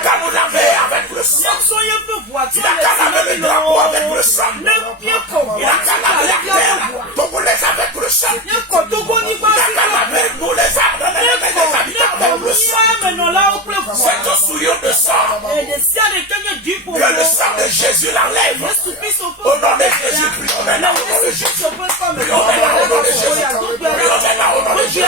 qu'à nous laver avec le sang. Il n'a qu'à laver le drapeau avec le sang. Il n'a qu'à laver la terre togolaise avec le sang. Il n'a qu'à laver nous les arbres les habitants avec le sang. C'est un souillon de sang. Que le sang de Jésus l'enlève. Au nom de Jésus, prions maintenant au nom de Jésus. Prions maintenant au nom de Jésus. Prions maintenant au nom de Jésus.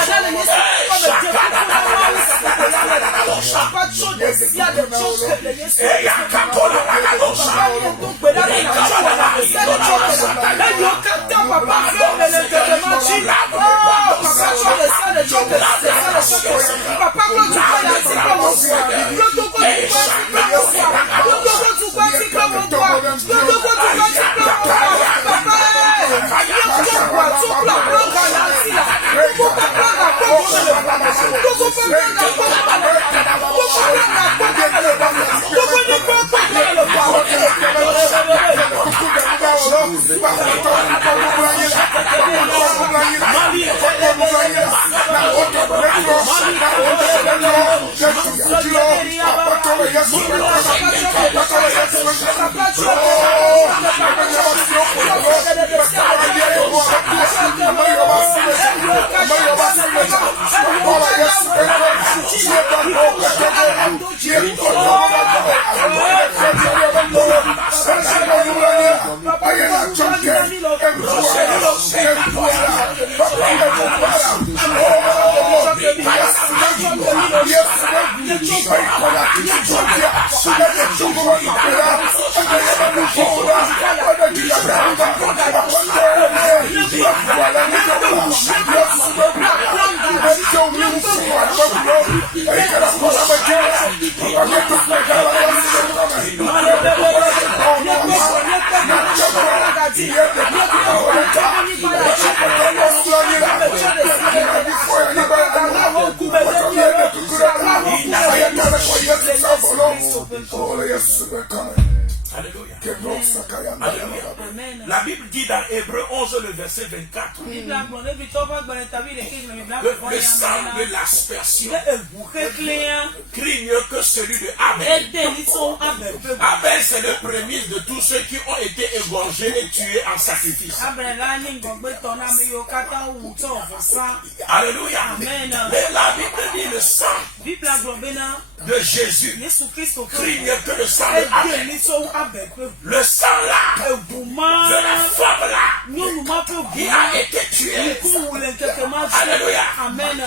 La Bible dit dans Hébreux 11, le verset 24, que le sang de l'aspersion crie mieux que celui de Abel. Abel, c'est le premier de tous ceux qui ont été égorgés et tués en sacrifice. Alléluia. Mais la Bible dit le sang de Jésus crie mieux que le sang de Abel. Le sang là, de la femme là, qui a été tuée. Alléluia.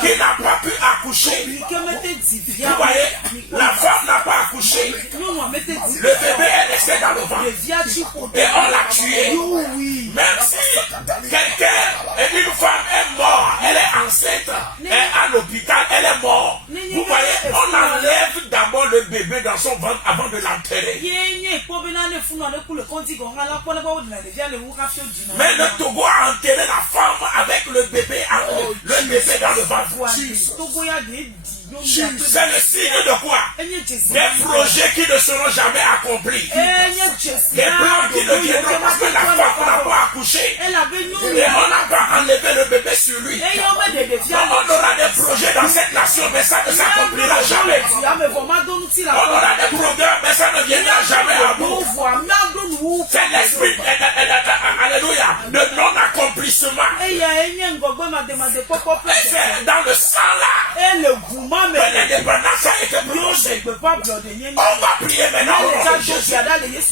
Qui n'a pas pu accoucher. Vous voyez, la femme n'a pas accouché. Le bébé est resté dans le ventre. Et on l'a tué. Même si quelqu'un, une femme est morte, elle est enceinte, elle est à l'hôpital, elle est morte. Vous voyez, on enlève d'abord le bébé dans son ventre avant de l'enterrer. Mais le Togo a enterré la femme avec le bébé dans le ventre. C'est le signe de quoi? Des projets qui ne seront jamais accomplis. Des plans qui ne viendront parce que la femme n'a pas accouché. Et on n'a pas enlevé le bébé sur lui. On aura des projets dans cette nation, mais ça ne s'accomplira jamais. On aura des programmes, mais ça ne viendra jamais à bout. C'est l'esprit, alléluia, de non-accomplissement. Et c'est dans le sang là. Mais l'indépendance a été plongée. On va prier maintenant au nom de Jésus.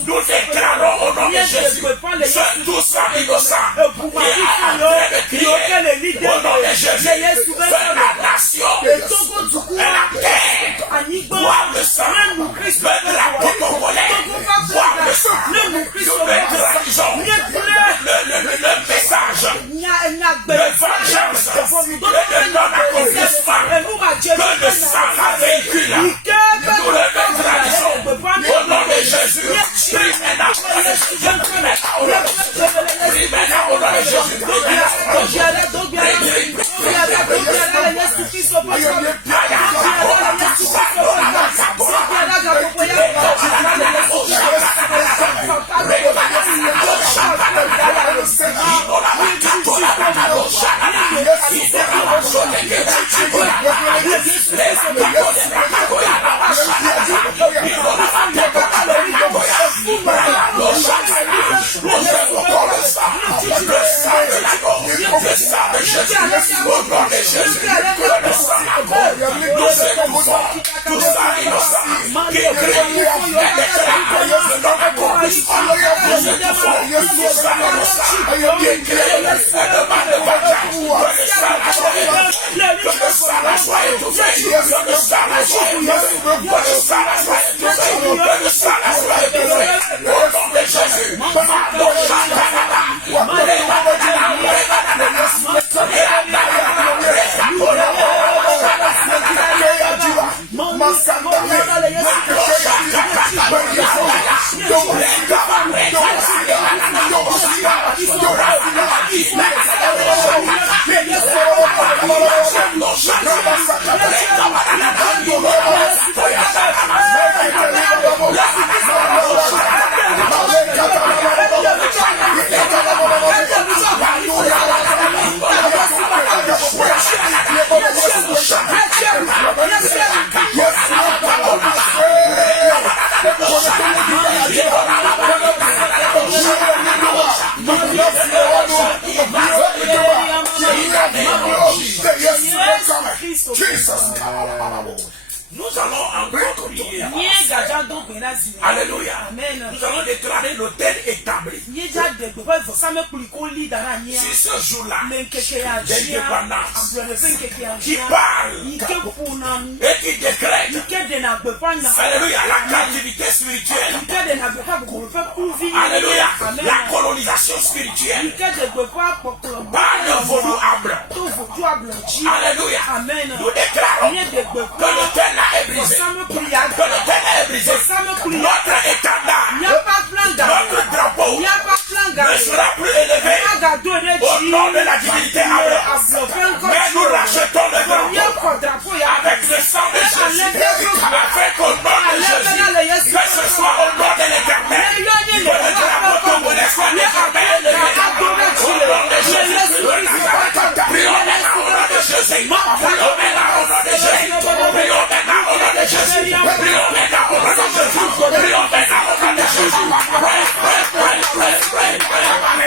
Nous déclarons au nom de Jésus ce tout sang innocent qui a entré de crier au nom de Jésus. Que la nation et la terre boivent le sang. Le drapeau congolais boivent le sang. Nous trahissons le message de vengeance et de non-accomplissement. Le sang a véhicule. Nous le traditions au nom de Jésus. Prie maintenant au nom de Jésus. soit étouffé. Que le sang soit étouffé. Que le sang soit étouffé. Que le sang soit étouffé. Au nom de Jésus. Nous allons encore prier. Alléluia. Nous allons déclarer l'autel établi. C'est ce jour-là d'indépendance qui parle et qui décrète, alléluia, la captivité spirituelle. Alléluia. La colonisation spirituelle par le vaudouable. Alléluia. Nous déclarons que l'autel est brisé. Que l'autel est brisé. Notre étendard, notre drapeau ne sera plus élevé au nom de la divinité Abraham. Mais nous rachetons le drapeau avec le sang de Jésus. Afin qu'au nom de Jésus, que ce soit au nom de l'Éternel, que le drapeau tombe des fois désormais élevé. Au nom de Jésus, prions maintenant au nom de Jésus. Prions maintenant au nom de Jésus. Prions maintenant au nom de Jésus. Prions maintenant au nom de Jésus. Prions maintenant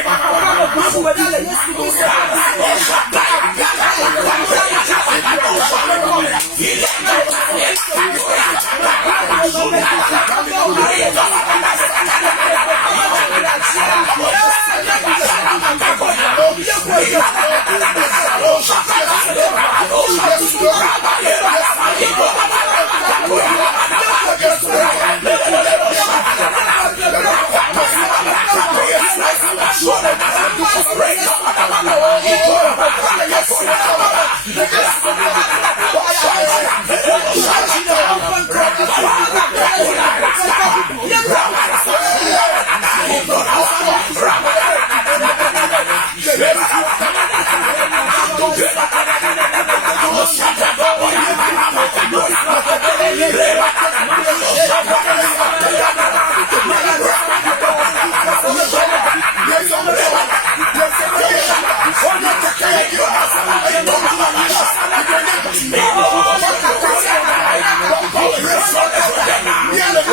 au nom de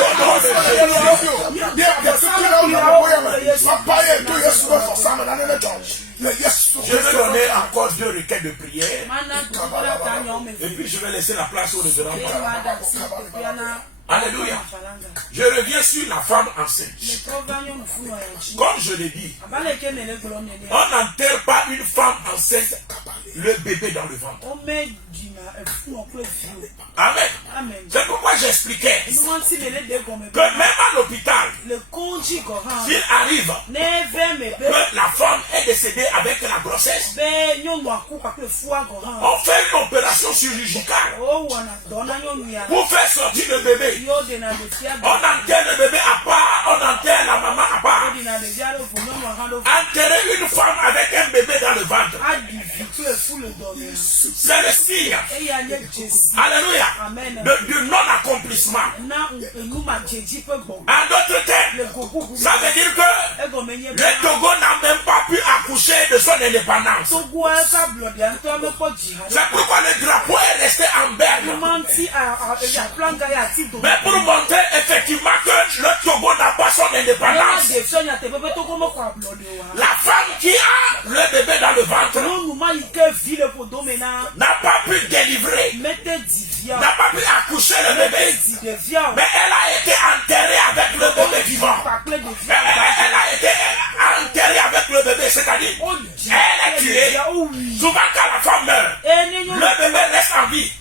Jésus. Je vais donner encore 2 requêtes de prière. Et puis je vais laisser la place aux révérends. Alléluia. Je reviens sur la femme enceinte. Comme je l'ai dit, on n'enterre pas une femme enceinte, le bébé dans le ventre. Amen. C'est pourquoi j'expliquais que même à l'hôpital, s'il arrive que la femme est décédée avec la grossesse, on fait une opération chirurgicale pour faire sortir le bébé. On enterre le bébé à part, on enterre la maman à part. Enterrer une femme avec un bébé dans le ventre, c'est le signe, alléluia, du non-accomplissement. En d'autres termes, ça veut dire que le Togo n'a même pas pu accoucher de son indépendance. C'est pourquoi le drapeau est resté en berne. Mais pour montrer effectivement que le Togo n'a pas son indépendance, la femme qui a le bébé dans le ventre n'a pas pu délivrer, n'a pas pu accoucher le bébé, mais elle a été enterrée avec le bébé vivant. Elle a été enterrée avec le bébé, c'est-à-dire elle est tuer. Souvent quand la femme meurt, le bébé reste en vie.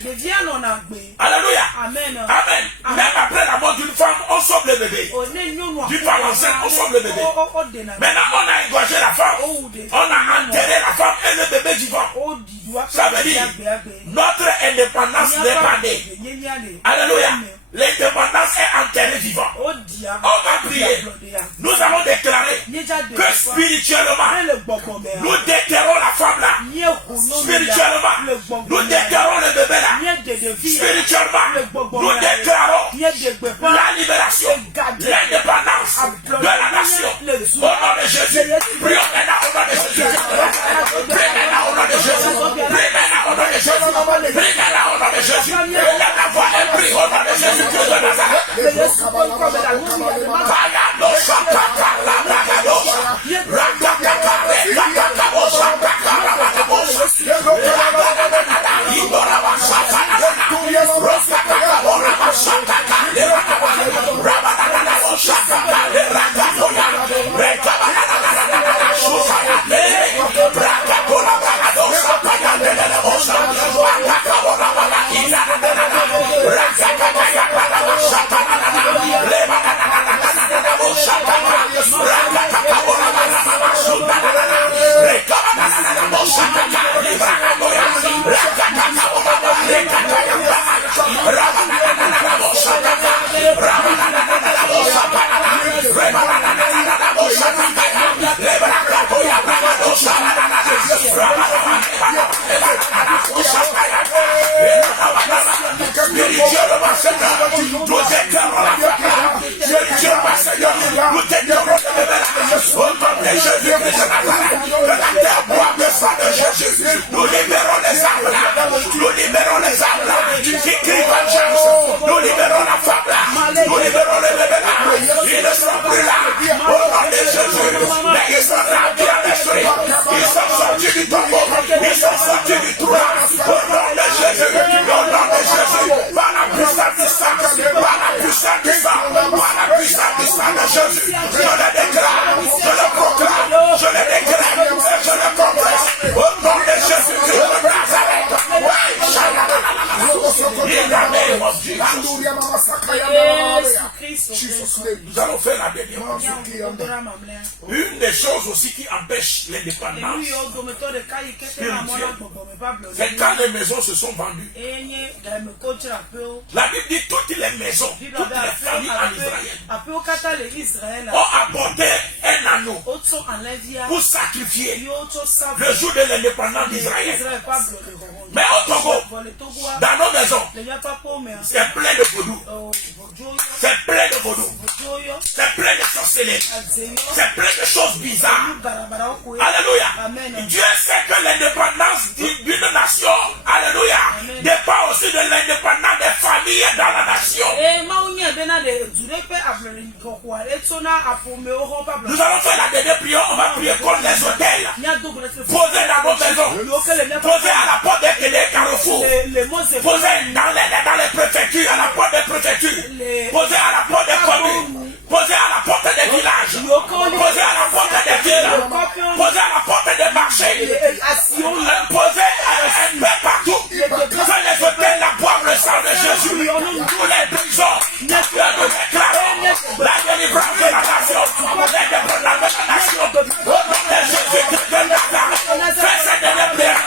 Alléluia. Amen. Amen. Même après la mort d'une femme, on sauve le bébé. D'une femme enceinte, on sauve le bébé. Maintenant, on a égorgé la femme. On a enterré la femme et le bébé vivant. Ça veut dire, notre indépendance n'est pas née. Alléluia. L'indépendance est enterrée vivant. On va prier. Nous allons déclarer que spirituellement, nous déterrons la femme là. Spirituellement, nous déterrons le bébé là. Spirituellement, nous déclarons la libération, l'indépendance de la nation. Au nom de Jésus, prions maintenant au nom de Jésus. Prions maintenant au nom de Jésus. Prions maintenant au nom de Jésus. Prions maintenant au nom de Jésus. Lève la voix et prie au nom de Jésus. Nous libérons les âmes là. Nous libérons les âmes là. Qui crient vengeance. Nous libérons la femme là. Nous libérons les bébés là. Ils ne sont plus là. Au nom de Jésus. Mais ils sont remplis en esprit. Ils sont sortis du tombeau. Ils sont sortis du trou. Au nom de Jésus. Au nom de Jésus. Par la puissance du sang. Par la puissance du sang. Par la puissance du sang de Jésus. Je le déclare. Je le proclame. Je le déclare. Et je le confesse. Au nom de Jésus-Christ de Nazareth. In the name of Jesus. Nous allons faire la dernière. Une des choses aussi qui empêche l'indépendance spirituelle, c'est quand les maisons se sont vendues. La Bible dit toutes les maisons, toutes les familles en Israël ont apporté un anneau pour sacrifier le jour de l'indépendance d'Israël. Mais au Togo, dans nos maisons, c'est plein de vaudou. C'est plein de vaudou. C'est plein de sorcellerie. C'est plein de choses bizarres. Alléluia. Dieu sait que l'indépendance d'une nation, alléluia, dépend aussi de l'indépendance des familles dans la nation. Nous allons faire la dernière prière. On va prier contre les hôtels posés dans nos maisons, posés à la porte des carrefours, posés dans les préfectures, à la porte des préfectures, posés à la porte des communes, posés à la porte des villages, posés à la porte des villes, posés à la porte des marchés, posés un peu partout. Que les hôtels la boivent le sang de Jésus. Tous les prisons, nous déclarons la délivrance de la nation, l'indépendance de la nation. Au nom de Jésus-Christ de Nazareth, fais cette dernière prière.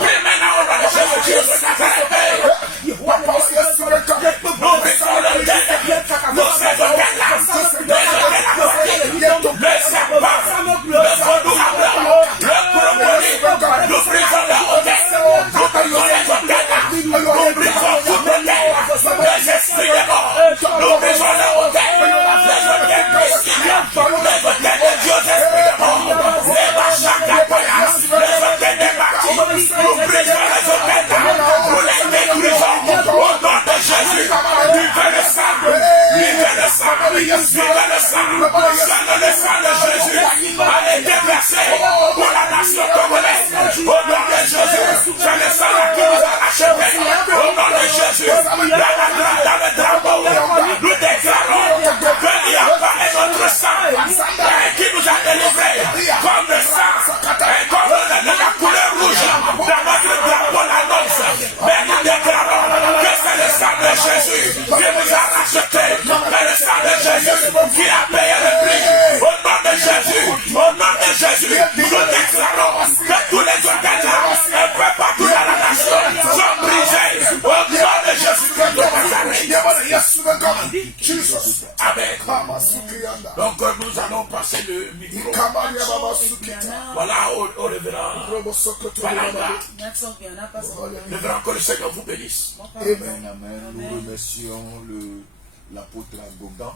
Prie maintenant au nom de Jésus-Christ de Nazareth. Nous brisons le délai, nous faisons des larmes, le serpent, le vaudou, Donc nous allons passer le micro. Voilà, au révérend. Le révérend, que le Seigneur vous bénisse. Amen, amen. Nous remercions l'apôtre Agogan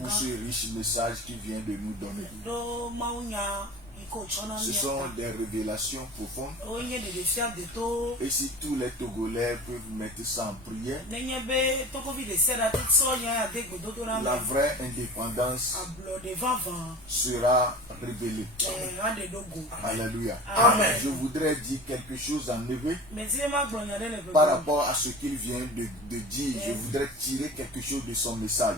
pour ce riche message qu'il vient de nous donner. Ce sont des révélations profondes. Et si tous les Togolais peuvent mettre ça en prière, la vraie indépendance sera révélée. Alléluia. Amen. Je voudrais dire quelque chose en hébreu par rapport à ce qu'il vient de dire. Je voudrais tirer quelque chose de son message.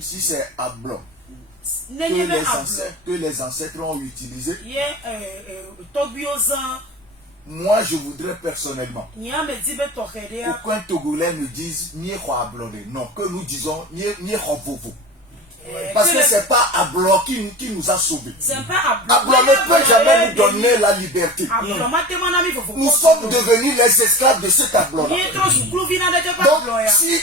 Si c'est Ablon que les ancêtres ont utilisé, moi je voudrais personnellement qu'aucun Togolais ne dise non, que nous disons parce que c'est pas Ablon qui nous a sauvés. Ablon ne peut jamais nous donner la liberté. Nous sommes devenus les esclaves de cet Ablon. Donc si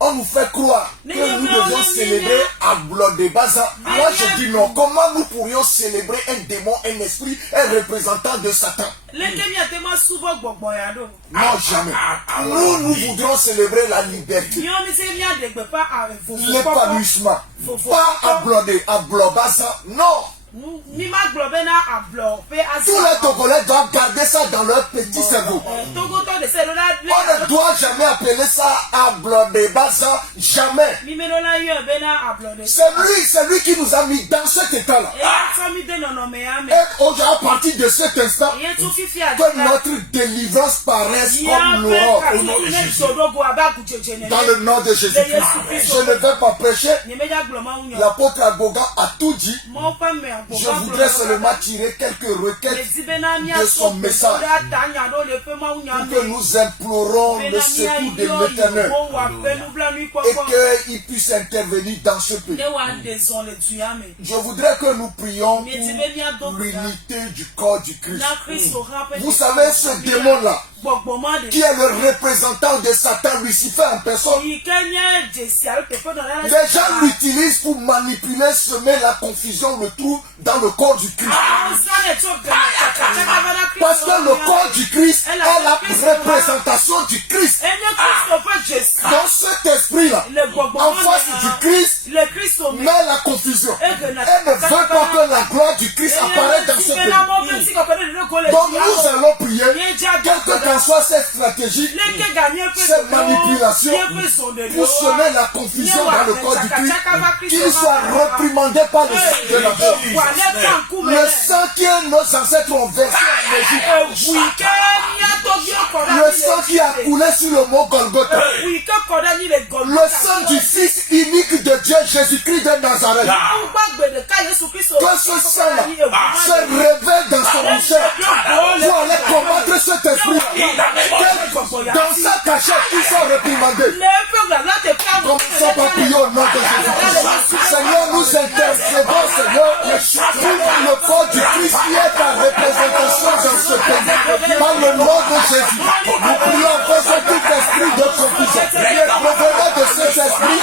on nous fait croire que nous devons célébrer Ablon de Baza, moi je dis non. Comment nous pourrions célébrer un démon, un esprit, un représentant de Satan? Non, jamais. Nous voudrons célébrer la liberté, l'épanouissement. Pas Ablon Baza, non. Tous les Togolais doivent garder ça dans leur petit cerveau. On ne doit jamais appeler ça Ablon de Baza, jamais. C'est lui qui nous a mis dans cet état-là. Et à partir de cet instant, que notre délivrance paraisse comme l'aurore. Dans le nom de Jésus-Christ. Je ne vais pas prêcher. L'apôtre Agogan a tout dit. Je voudrais seulement tirer quelques requêtes de son message pour que nous implorons le secours de l'Éternel et qu'il puisse intervenir dans ce pays. Je voudrais que nous prions pour l'unité du corps du Christ. Vous savez, ce démon-là, qui est le représentant de Satan, Lucifer en personne, les gens l'utilisent pour manipuler, semer la confusion, le trou dans le corps du Christ. Parce que le corps du Christ est la représentation du Christ. Dans cet esprit-là, en face du Christ, met la confusion. Elle ne veut pas que la gloire du Christ apparaisse dans ce pays. Donc nous allons prier, quelle que soit cette stratégie, cette manipulation, pour semer la confusion dans le corps du Christ, qu'il soit reprimandé par le sang de la mort. Le sang que nos ancêtres ont versé en Égypte, le sang qui a coulé sur le mont Golgotha, le sang du Fils unique de Dieu, Jésus-Christ de Nazareth, que ce sang-là se révèle dans son enchère pour aller combattre cet esprit. Dans sa cachette, ils sont réprimandés. Commençons par prier au nom de Jésus. Seigneur, nous intercédons, Seigneur, pour le corps du Christ qui est ta représentation dans ce pays. Par le nom de Jésus, nous prions en faisant tout esprit de confusion. Revenez de cet esprit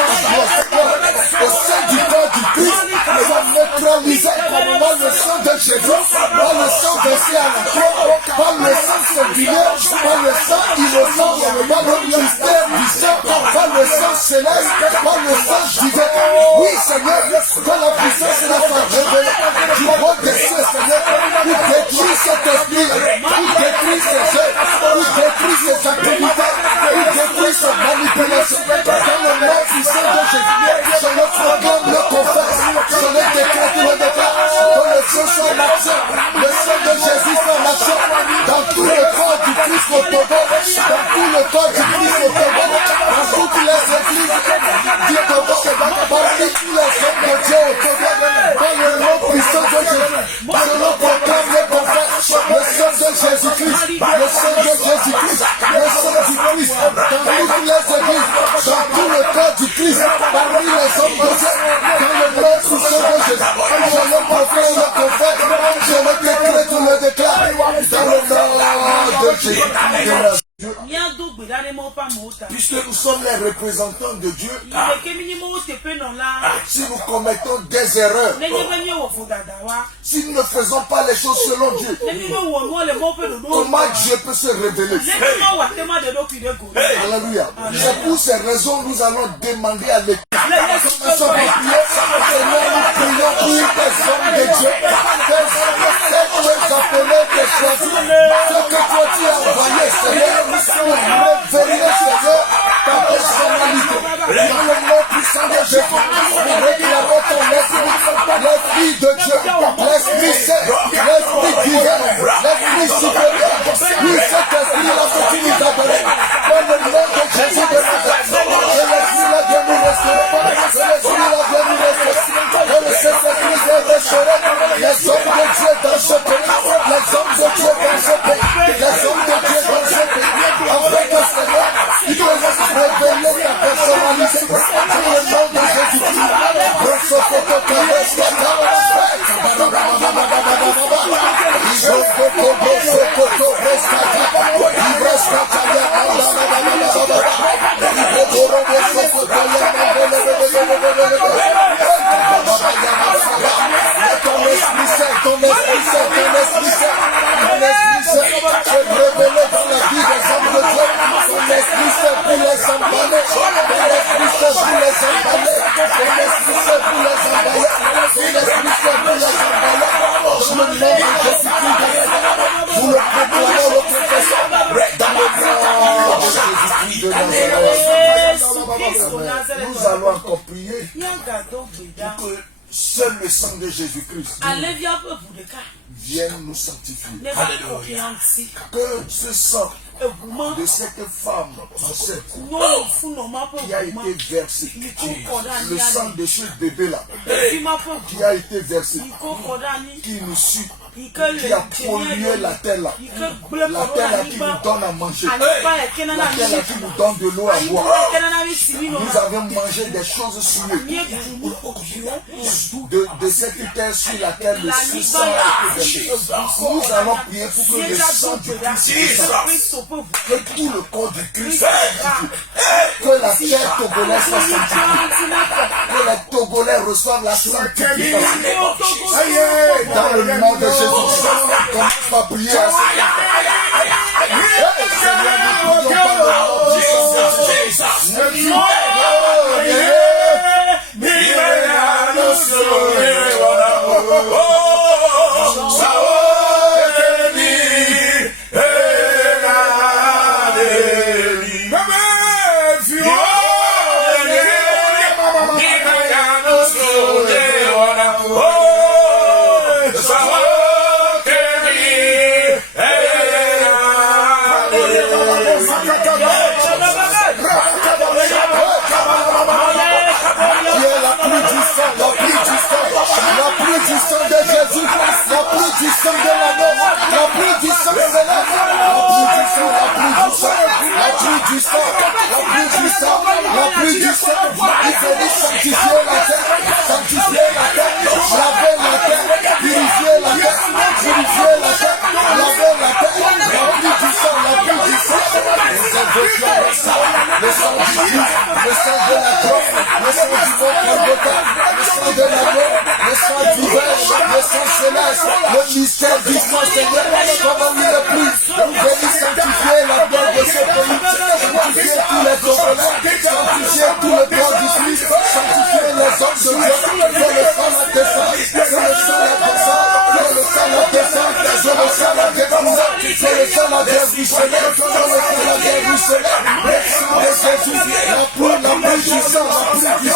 au sein du corps du Christ, soit neutralisé par le sang de Jésus, par le sang versé à la croix, par le sang singulier, par le sang innocent, par le mystère du sang, par le sang céleste, par le sang divin. Oui, Seigneur, que la puissance de la femme révélée du roi des cieux, Seigneur, pour détruire cet esprit, pour détruire ses œuvres, pour détruire ses activités, pour détruire sa manipulation. Dans le nom puissant de Jésus, je le proclame, le confesse, je le décrète, le déclare, que le sang soit en action, le sang de Jésus soit en action, dans tout le corps du Christ au Togo, dans tout le corps du Christ au Togo, dans toutes les églises du Togo, parmi tous les hommes de Dieu au Togo, dans le nom puissant de Jésus, je le proclame, le confesse, le sang de Jésus-Christ, le sang de Jésus-Christ, le sang du Christ, dans toutes les églises, dans tout le corps du Christ, parmi les hommes de Dieu, dans le nom puissant de Jésus, je le proclame, le confesse, je le décrète, le déclare, dans le nom de Jésus. puisque nous sommes les représentants de Dieu, si nous commettons des erreurs, si nous ne faisons pas les choses selon Dieu, comment Dieu peut se révéler? Alléluia. C'est pour ces raisons nous allons demander à l'État. Nous sommes priés, Seigneur, nous prions pour des hommes de Dieu, des appelés, des choisis, ce que toi tu as envoyé, Seigneur, pour révéler, Seigneur, ta personnalité. Dans le nom puissant de Jésus, nous réclamons ton esprit, l'esprit de Dieu, l'esprit saint, l'esprit divin, l'esprit supérieur. Oui, cet esprit-là que tu nous as donné, dans le nom de Jésus de Nazareth, que l'esprit-là vient nous restaurer, que l'esprit-là vient nous restaurer, que le Saint-Esprit vient restaurer les hommes de Dieu dans ce pays, les hommes de Dieu dans ce pays, les hommes de Dieu dans ce pays, afin que Seigneur, il puisse révéler ta personnalité dans le nom de Jésus-Christ. Ton esprit se révéler dans la vie des hommes de Dieu. Ton esprit c'est pour les emballer. Ton esprit c'est pour les emballer. Ton esprit c'est pour les emballer. Ton esprit c'est pour les emballer. Dans le nom de Jésus-Christ, nous le proclamons, le confessons. Dans le nom de Jésus-Christ de Nazareth. Nous allons encore prier pour que seul le sang de Jésus-Christ vienne nous sanctifier. Que ce sang de cette femme enceinte qui a été versé, le sang de ce bébé-là qui a été versé, qui nous suit, qui a pollué la terre là, la terre là qui nous donne à manger, la terre là qui nous donne de l'eau à boire. Nous avons mangé des choses souillées de cette terre sur laquelle le sang a été versé. Nous allons prier pour que le sang du Christ, que tout le corps du Christ soit sanctifié, que la terre togolaise soit sanctifiée, que les Togolais reçoivent la sanctification. Dans le nom de Jésus, commence par prier. Seigneur, nous prions par le nom de Jésus. La pluie du sang de Jésus, la pluie du sang de l'agneau, la pluie du sang céleste, la pluie du sang, la pluie du sang, la pluie du sang, la pluie du sang, il venait sanctifier la terre, laver la terre, purifier la terre, laver la terre, la pluie du sang, nous invoquions le sang du Christ, le sang de la croix, le sang du Bon-Protocole, le sang de la mort, le sang divin, le sang céleste, le mystère du sang, Seigneur, comme il est plus, nous venons sanctifier la terre de ce pays, sanctifier tous les Togolais, sanctifier tout le corps du Christ, sanctifier les hommes de Dieu, que le sang la descend, que le sang la descend, que le sang la descend, que le sang la descend, que le sang la descend, que le sang la descend, le sang de Jésus, la pluie du sang, la pluie du sang, la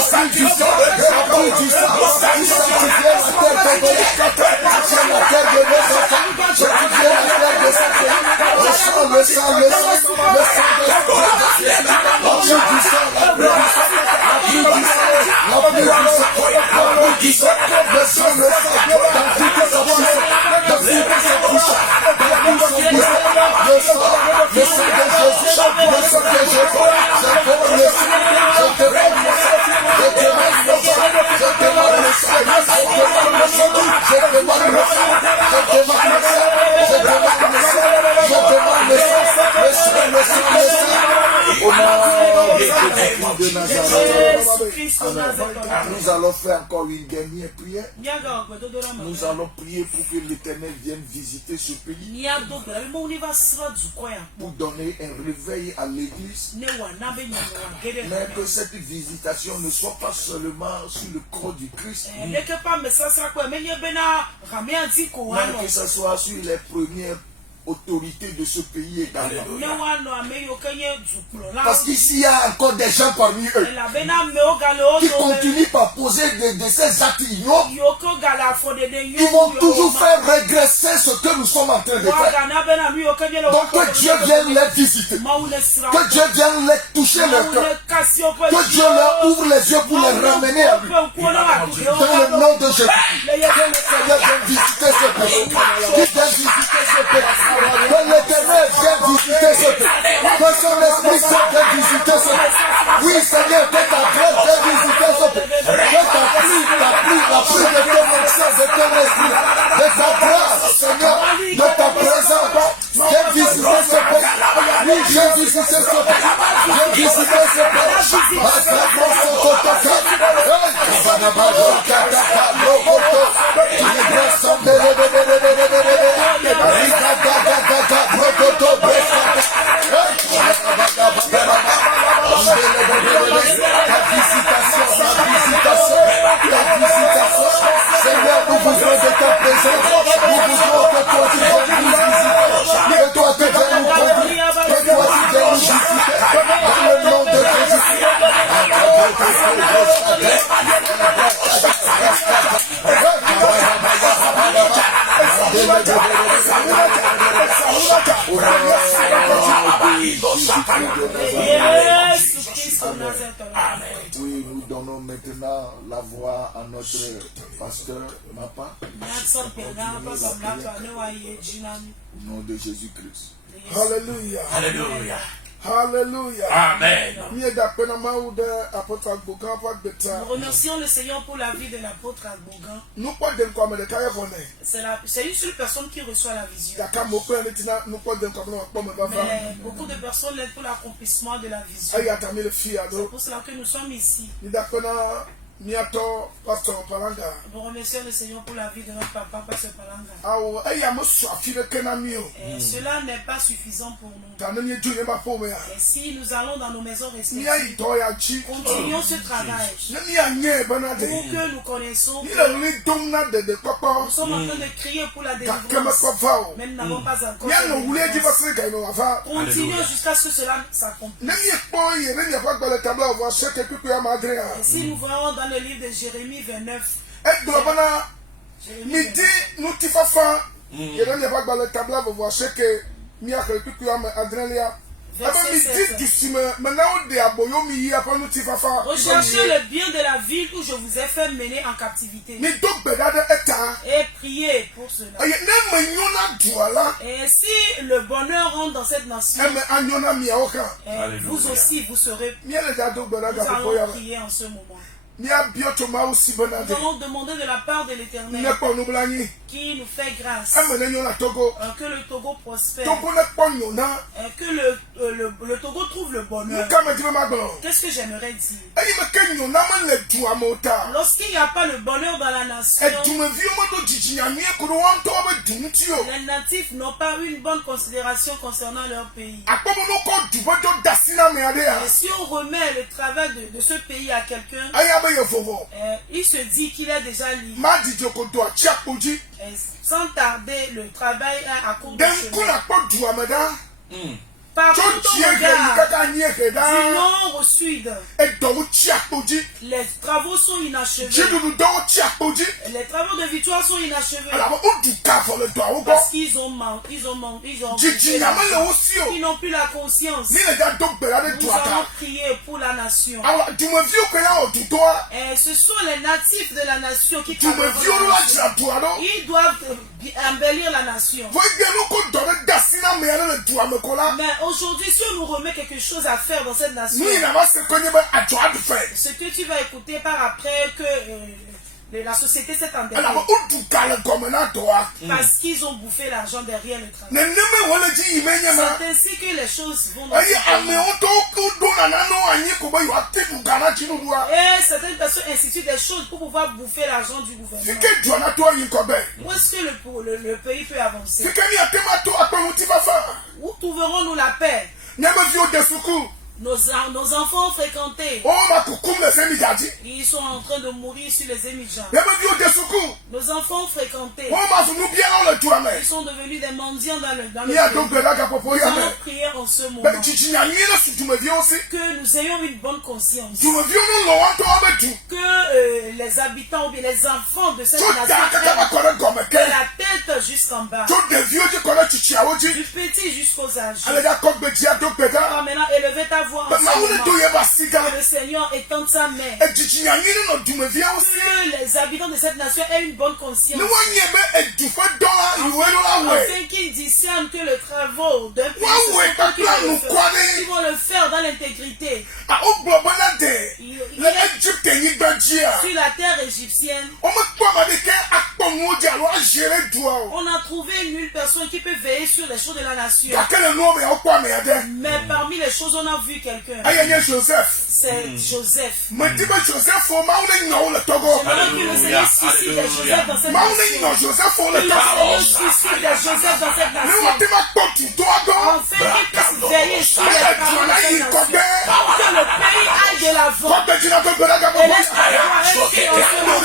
pluie du sang, la pluie du sang, qui sanctifie la terre togolaise, sanctifie la terre de nos enfants, sanctifie la terre de ce pays, le sang de Jésus, la pluie du sang, la pluie du sang, la pluie du sang, la pluie du sang, la pluie du sang, le sang, dans toute sa puissance, dans toute sa puissance, dans toute sa puissance, le sang de Jésus, le sang de Jésus, je demande le sang, je demande le sang, je demande le sang, je demande le sang, je demande le sang, je demande le sang, je demande le sang, je demande le sang, je demande le sang, le sang, le sang, le sang. de Nazareth. Nous allons faire encore une dernière prière. Nous allons prier pour que l'Éternel vienne visiter ce pays, pour donner un réveil à l'Église. Mais que cette visitation ne soit pas seulement sur le corps du Christ, mais que ce soit sur les premières autorités de ce pays également. Parce qu'ici il y a encore des gens parmi eux qui continuent par poser de ces actes ignobles. Ils vont toujours faire régresser ce que nous sommes en train de faire. Donc que Dieu vienne les visiter, que Dieu vienne les toucher leur cœur, que Dieu leur ouvre les yeux pour les ramener à lui. Dans le nom de Jésus, que le Seigneur vienne visiter ce pays, qu'il vienne visiter ce pays. Que l'Éternel vienne visiter ce pays. Que son Esprit Saint vienne visiter ce pays. Oui, Seigneur, que ta grâce vienne visiter ce pays. Que ta pluie de ton onction, de ton esprit, de ta grâce, Seigneur, de ta présence, vienne visiter ce pays. Oui, viens visiter ce pays. Viens visiter ce pays. Seigneur, nous voulons de ta présence. Nous voulons que toi tu viennes nous visiter. Que toi tu viennes nous conduire. Que toi tu viennes nous visiter. Dans le nom de Jésus. Oui, nous donnons maintenant la voix à notre pasteur, Mapa. Au nom de Jésus-Christ. Alléluia. Alléluia. Alléluia. Amen. Nous remercions le Seigneur pour la vie de l'apôtre Agbogan. C'est une seule personne qui reçoit la vision. Mais beaucoup de personnes l'aident pour l'accomplissement de la vision. C'est pour cela que nous sommes ici. Nous remercions le Seigneur pour la vie de notre papa, Pasteur Palanga. Et cela n'est pas suffisant pour nous. Et si nous allons dans nos maisons respectives, continuons ce travail pour que nous connaissons que nous sommes en train de crier pour la délivrance. Mais nous n'avons pas encore continuons jusqu'à ce que cela s'accomplisse. Et si nous voyons dans le livre de Jérémie 29, recherchez le bien de la ville où je vous ai fait mener en captivité. Et priez pour cela. Et si le bonheur rentre dans cette nation, vous aussi vous serez. Nous allons prier en ce moment. Nous allons demander de la part de l'Éternel qui nous fait grâce que le Togo prospère, que le Togo trouve le bonheur. Qu'est-ce que j'aimerais dire? Lorsqu'il n'y a pas le bonheur dans la nation, les natifs n'ont pas une bonne considération concernant leur pays. Et si on remet le travail de ce pays à quelqu'un, il se dit qu'il est déjà libre. Sans tarder, le travail est à court de chemin. Par contre, du nord au sud, les travaux sont inachevés. Les travaux de Victoire sont inachevés. Parce qu'ils n'ont plus la conscience. Nous allons prier pour la nation. Et ce sont les natifs de la nation qui travaillent. Ils doivent embellir la nation. Mais aujourd'hui, si on nous remet quelque chose à faire dans cette nation, ce que tu vas écouter par après, que La société s'est endettée. Parce qu'ils ont bouffé l'argent derrière le travail. C'est ainsi que les choses vont dans ce pays. Et certaines personnes instituent des choses pour pouvoir bouffer l'argent du gouvernement. Où est-ce que le pays peut avancer? Où trouverons-nous la paix? Nos enfants ont fréquenté. Ils sont en train de mourir sur les émigrants. Nos enfants ont fréquenté. Ils sont devenus des mendiants dans le pays. Nous allons prier en ce moment que nous ayons une bonne conscience. Que les habitants ou bien les enfants de cette nation de la tête jusqu'en bas, du petit jusqu'aux âgés. Maintenant, élevez ta voix. Le Seigneur étend sa main. Que les habitants de cette nation aient une bonne conscience. Afin qu'ils discernent que le travail d'un pays, ils vont le faire dans l'intégrité. Sur la terre égyptienne, on a trouvé nulle personne qui peut veiller sur les choses de la nation. Mais parmi les choses, on a vu quelqu'un. C'est Joseph. J'aimerais que le Seigneur suscite des Joseph dans cette nation. Que le Seigneur suscite des Joseph dans cette nation. Enfin qu'il puisse veiller sur les travaux de cette nation. Que le pays aille de l'avant. Et laisse ta voix rester en ce moment.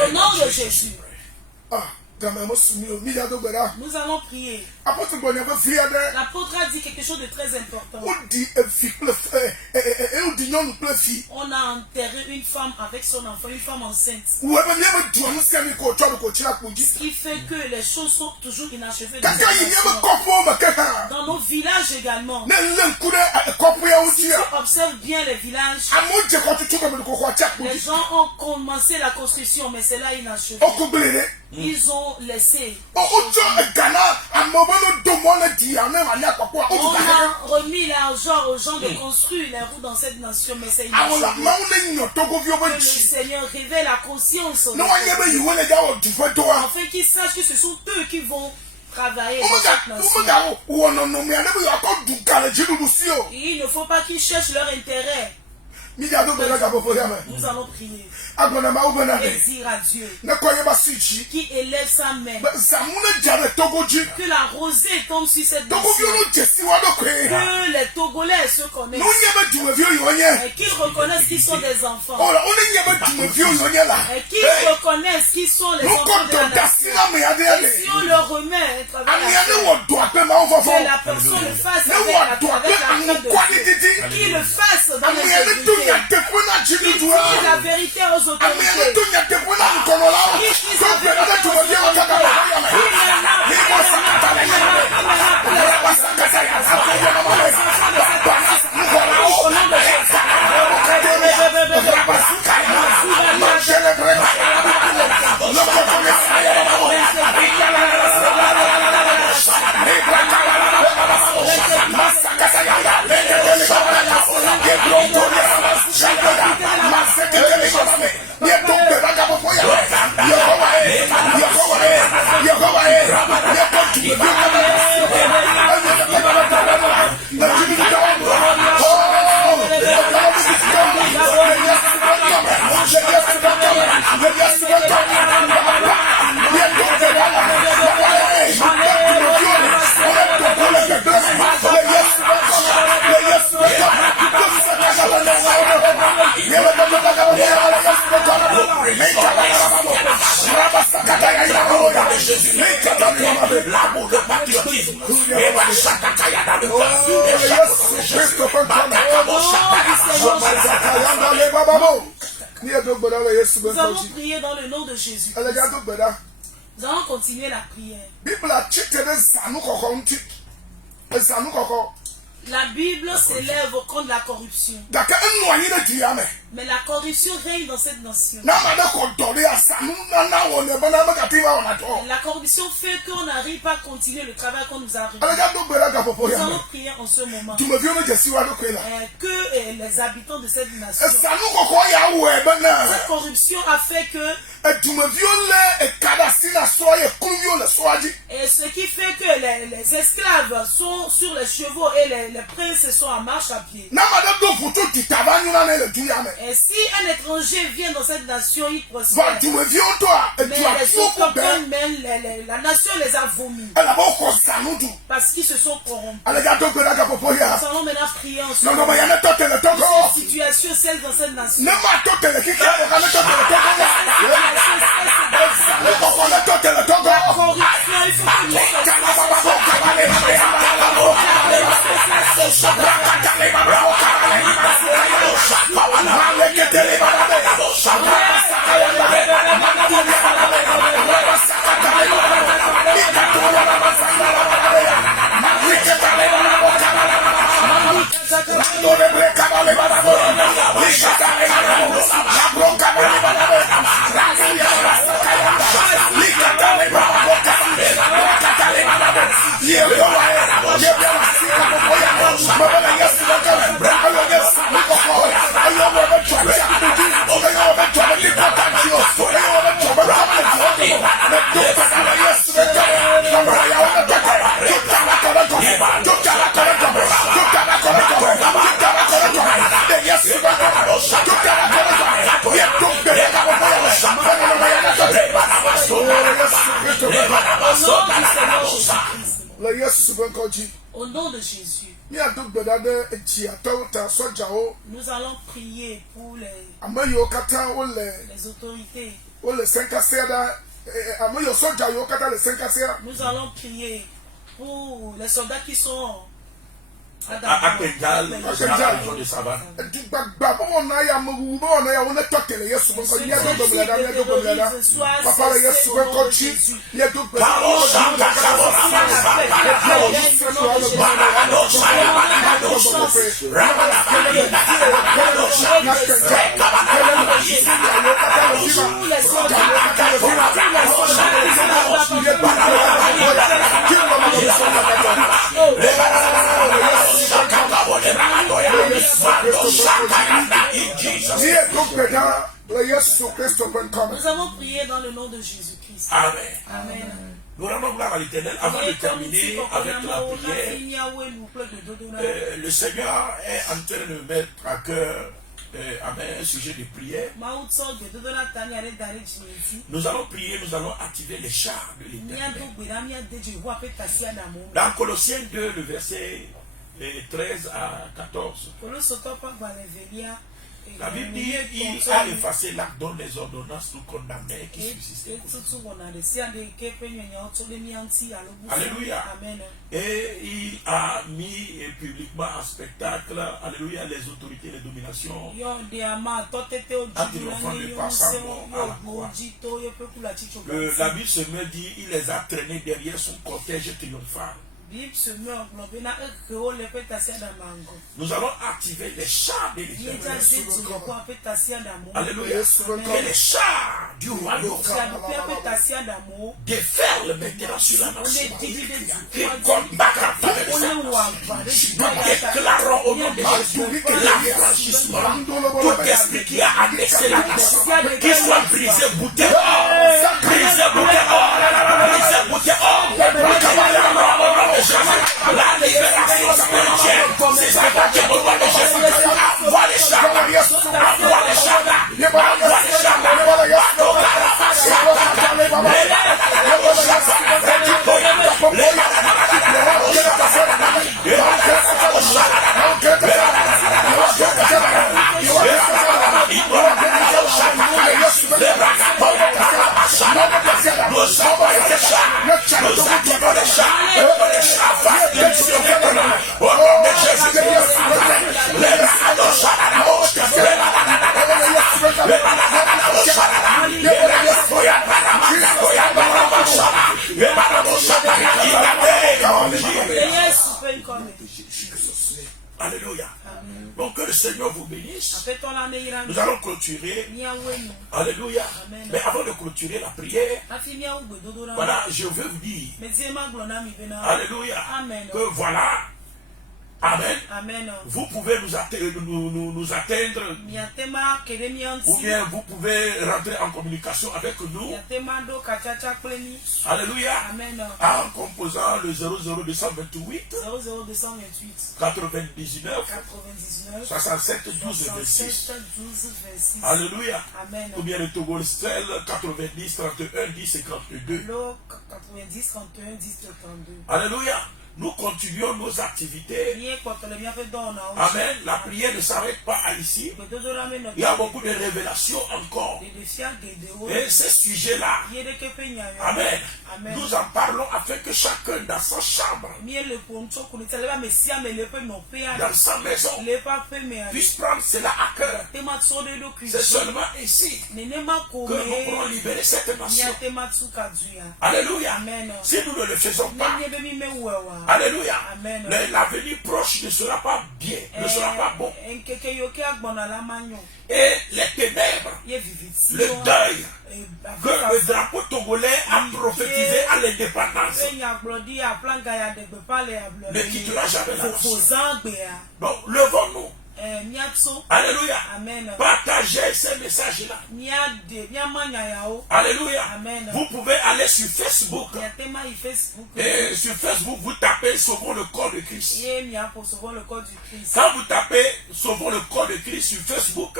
Au nom de Jésus. Nous allons prier. L'apôtre a dit quelque chose de très important. On a enterré une femme avec son enfant, une femme enceinte. Ce qui fait que les choses sont toujours inachevées. Dans nos villages également. Si tu observes bien les villages, les gens ont commencé la construction, mais c'est là inachevé. Ils ont laissé. On a remis l'argent aux gens de construire les routes dans cette nation, mais c'est inachevé. Que le Seigneur révèle la conscience. Afin qu'ils sachent que ce sont eux qui vont travailler dans cette nation. Il ne faut pas qu'ils cherchent leur intérêt. Nous allons prier et dire à Dieu qui élève sa main, que la rosée tombe sur cette nation, que les Togolais se connaissent et qu'ils reconnaissent qu'ils sont des enfants et qu'ils reconnaissent qu'ils sont les enfants de la nation. Et si on leur remet que la personne le fasse avec la crainte de Dieu, qu'il le fasse dans l'intégrité, qu'il dise la vérité aux autorités, qu'il Nous allons prier dans le nom de Jésus. Nous allons continuer la prière. La Bible s'élève contre la corruption. Mais la corruption règne dans cette nation. La corruption fait qu'on n'arrive pas à continuer le travail qu'on nous a remis. Nous allons prier en ce moment. Que les habitants de cette nation. Cette corruption a fait que. Et ce qui fait que les esclaves sont sur les chevaux et les princes sont en marche à pied. Et si un étranger vient dans cette nation, il prospère. Mais les autochtones, la nation les a vomis. Parce qu'ils se sont corrompus. Nous allons maintenant prier en ce moment. Cette situation, celle dans cette nation. La corruption, il faut que nous au nom de Jésus, nous allons prier pour les autorités. Nous allons prier pour les soldats qui sont à Pégal, de Savane. Nous avons prié dans le nom de Jésus-Christ. Amen. Amen. Nous rendons gloire à l'Éternel avant de terminer avec la prière. Le Seigneur est en train de mettre à cœur un sujet de prière. Nous allons prier, nous allons activer les chars de l'Éternel. Dans Colossiens 2, le verset 13 à 14. La Bible dit il a effacé l'acte dont les ordonnances nous condamnaient qui subsistaient. Alléluia. Et il a mis publiquement en spectacle, alléluia, les autorités, les dominations. La Bible se me dit il les a traînés derrière son cortège triomphal. Nous allons activer les chars de l'Éternel. Alléluia. Et les chars du royaume déferlent maintenant sur la nation. Qui combattent avec les nous déclarons au nom de Jésus l'affranchissement. Tout esprit qui a annexé la nation, qui soit brisé, bouté hors. Brisé, bouté hors. Brisé, bouté hors. La libération spirituelle, c'est ça qui est au nom de Jésus. Envoie les chars, envoie les chars, envoie les chars, Seigneur vous bénisse. Nous allons clôturer. Alléluia. Mais avant de clôturer la prière, voilà, je veux vous dire. Alléluia. Que voilà. Amen. Amen. Vous pouvez nous atteindre, ou bien vous pouvez rentrer en communication avec nous. Alléluia. Amen. En composant le 00228 99 67 12 26. Alléluia. Amen. Ou bien le Togo Stel 90 31 10 52. 90 31 10 52. Alléluia. Nous continuons nos activités. Amen. La prière ne s'arrête pas ici. Il y a beaucoup de révélations encore. Et ces sujets-là, amen, nous en parlons afin que chacun dans sa chambre, dans sa maison, puisse prendre cela à cœur. C'est seulement ici que nous pourrons libérer cette nation. Alléluia. Si nous ne le faisons pas, alléluia. L'avenir proche ne sera pas bien, ne sera pas bon. Et les ténèbres, le deuil, que le drapeau togolais a prophétisé à l'indépendance ne quittera jamais la nation. Donc, levons-nous. Alléluia. Amen. Partagez ces messages-là. Alléluia. Amen. Vous pouvez aller sur Facebook. Et sur Facebook, vous tapez Sauvons le corps de Christ. Quand vous tapez Sauvons le corps de Christ sur Facebook,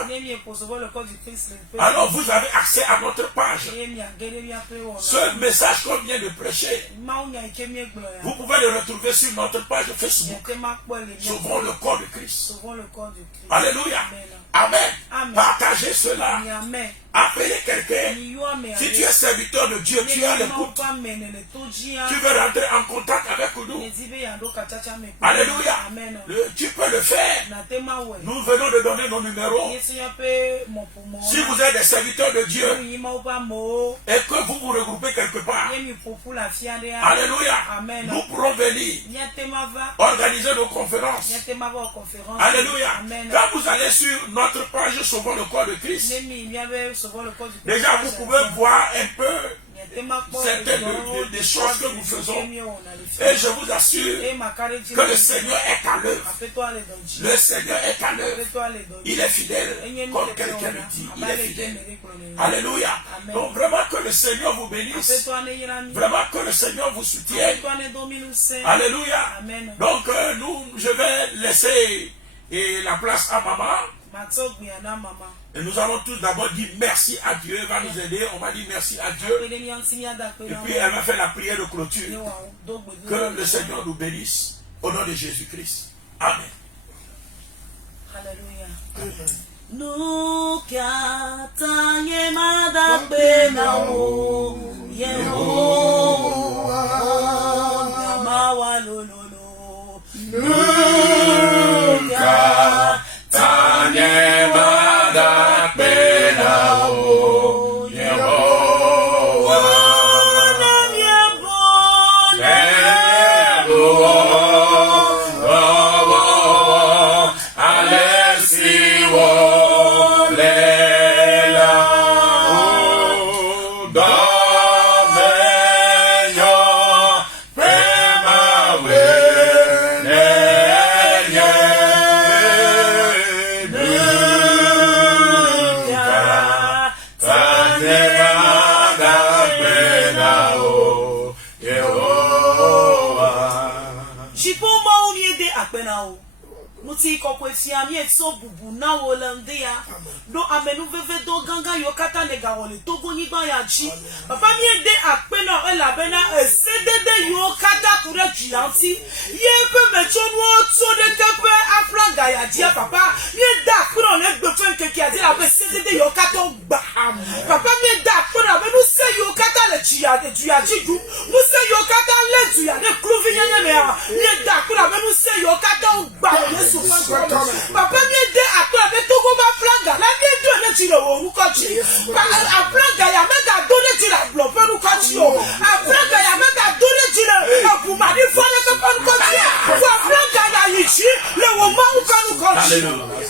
alors vous avez accès à notre page. Ce message qu'on vient de prêcher, vous pouvez le retrouver sur notre page Facebook. Sauvons le corps de Christ. Alléluia. Amen. Amen. Partagez cela. Amen. Appelez quelqu'un. Si tu es serviteur de Dieu, tu as l'écoute. Tu veux rentrer en contact avec nous. Alléluia. Tu peux le faire. Nous venons de donner nos numéros. Si vous êtes des serviteurs de Dieu et que vous vous regroupez quelque part, alléluia, Amen. nous pourrons venir organiser nos conférences. Alléluia. Amen. Quand vous allez sur notre page Sauvons le corps de Christ, déjà vous pouvez voir un peu certaines des choses que nous faisons. Et je vous assure que le Seigneur est à l'œuvre. Le Seigneur est à l'œuvre. Il est fidèle. Comme quelqu'un le dit, il est fidèle. Alléluia. Donc vraiment que le Seigneur vous bénisse. Vraiment que le Seigneur vous soutienne. Alléluia. Donc je vais laisser la place à maman. Et nous allons tous d'abord dire merci à Dieu. Elle va nous aider. On va dire merci à Dieu. Et puis elle va faire la prière de clôture. Que le Seigneur nous bénisse. Au nom de Jésus-Christ. Amen. Alléluia. Muti kokwe fiami etso bubu na Hollandia. Do amenu veve do ganga yo kata nega wole togo nyigba ya ji. Papa mi ede akpena elabena cdd yo kata kure jianti. Ye pe mechonwo to de tepe afranga ya dia papa. Ye da kuro le gbefen keke adi la pe cdd yo kata gba. Papa mi da kuro amenu se yo kata le jia de jia jidu. Mu se yo kata le jia de kluvi nyanya me. Ye da kuro amenu se yo kata gba. Papa mi de akura be togo ba franga la de do le ti lo wo ko ji pa franga ya mega do le ti la blo pe nu ko ji o franga ya mega do le ti le abu ma ni fo le pe nu ko ji franga ya yi ji le wo ma u ko nu ko ji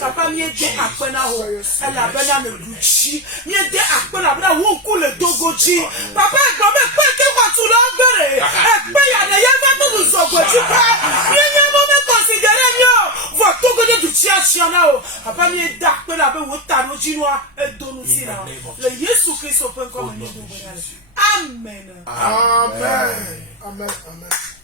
papa miede akpena ho ela bena me duchi miede akpena bena wo ku le dogochi papa egbo me pe ke kwa tu lo gbere pe ya de ye fa tu so gboju pa nye mo me considere nyo vo togoje duchi asiana o papa miede akpena be wo ta no jinwa e donu sina le Yesu Christ open comme ni do. Amen. Amen. Amen. Amen.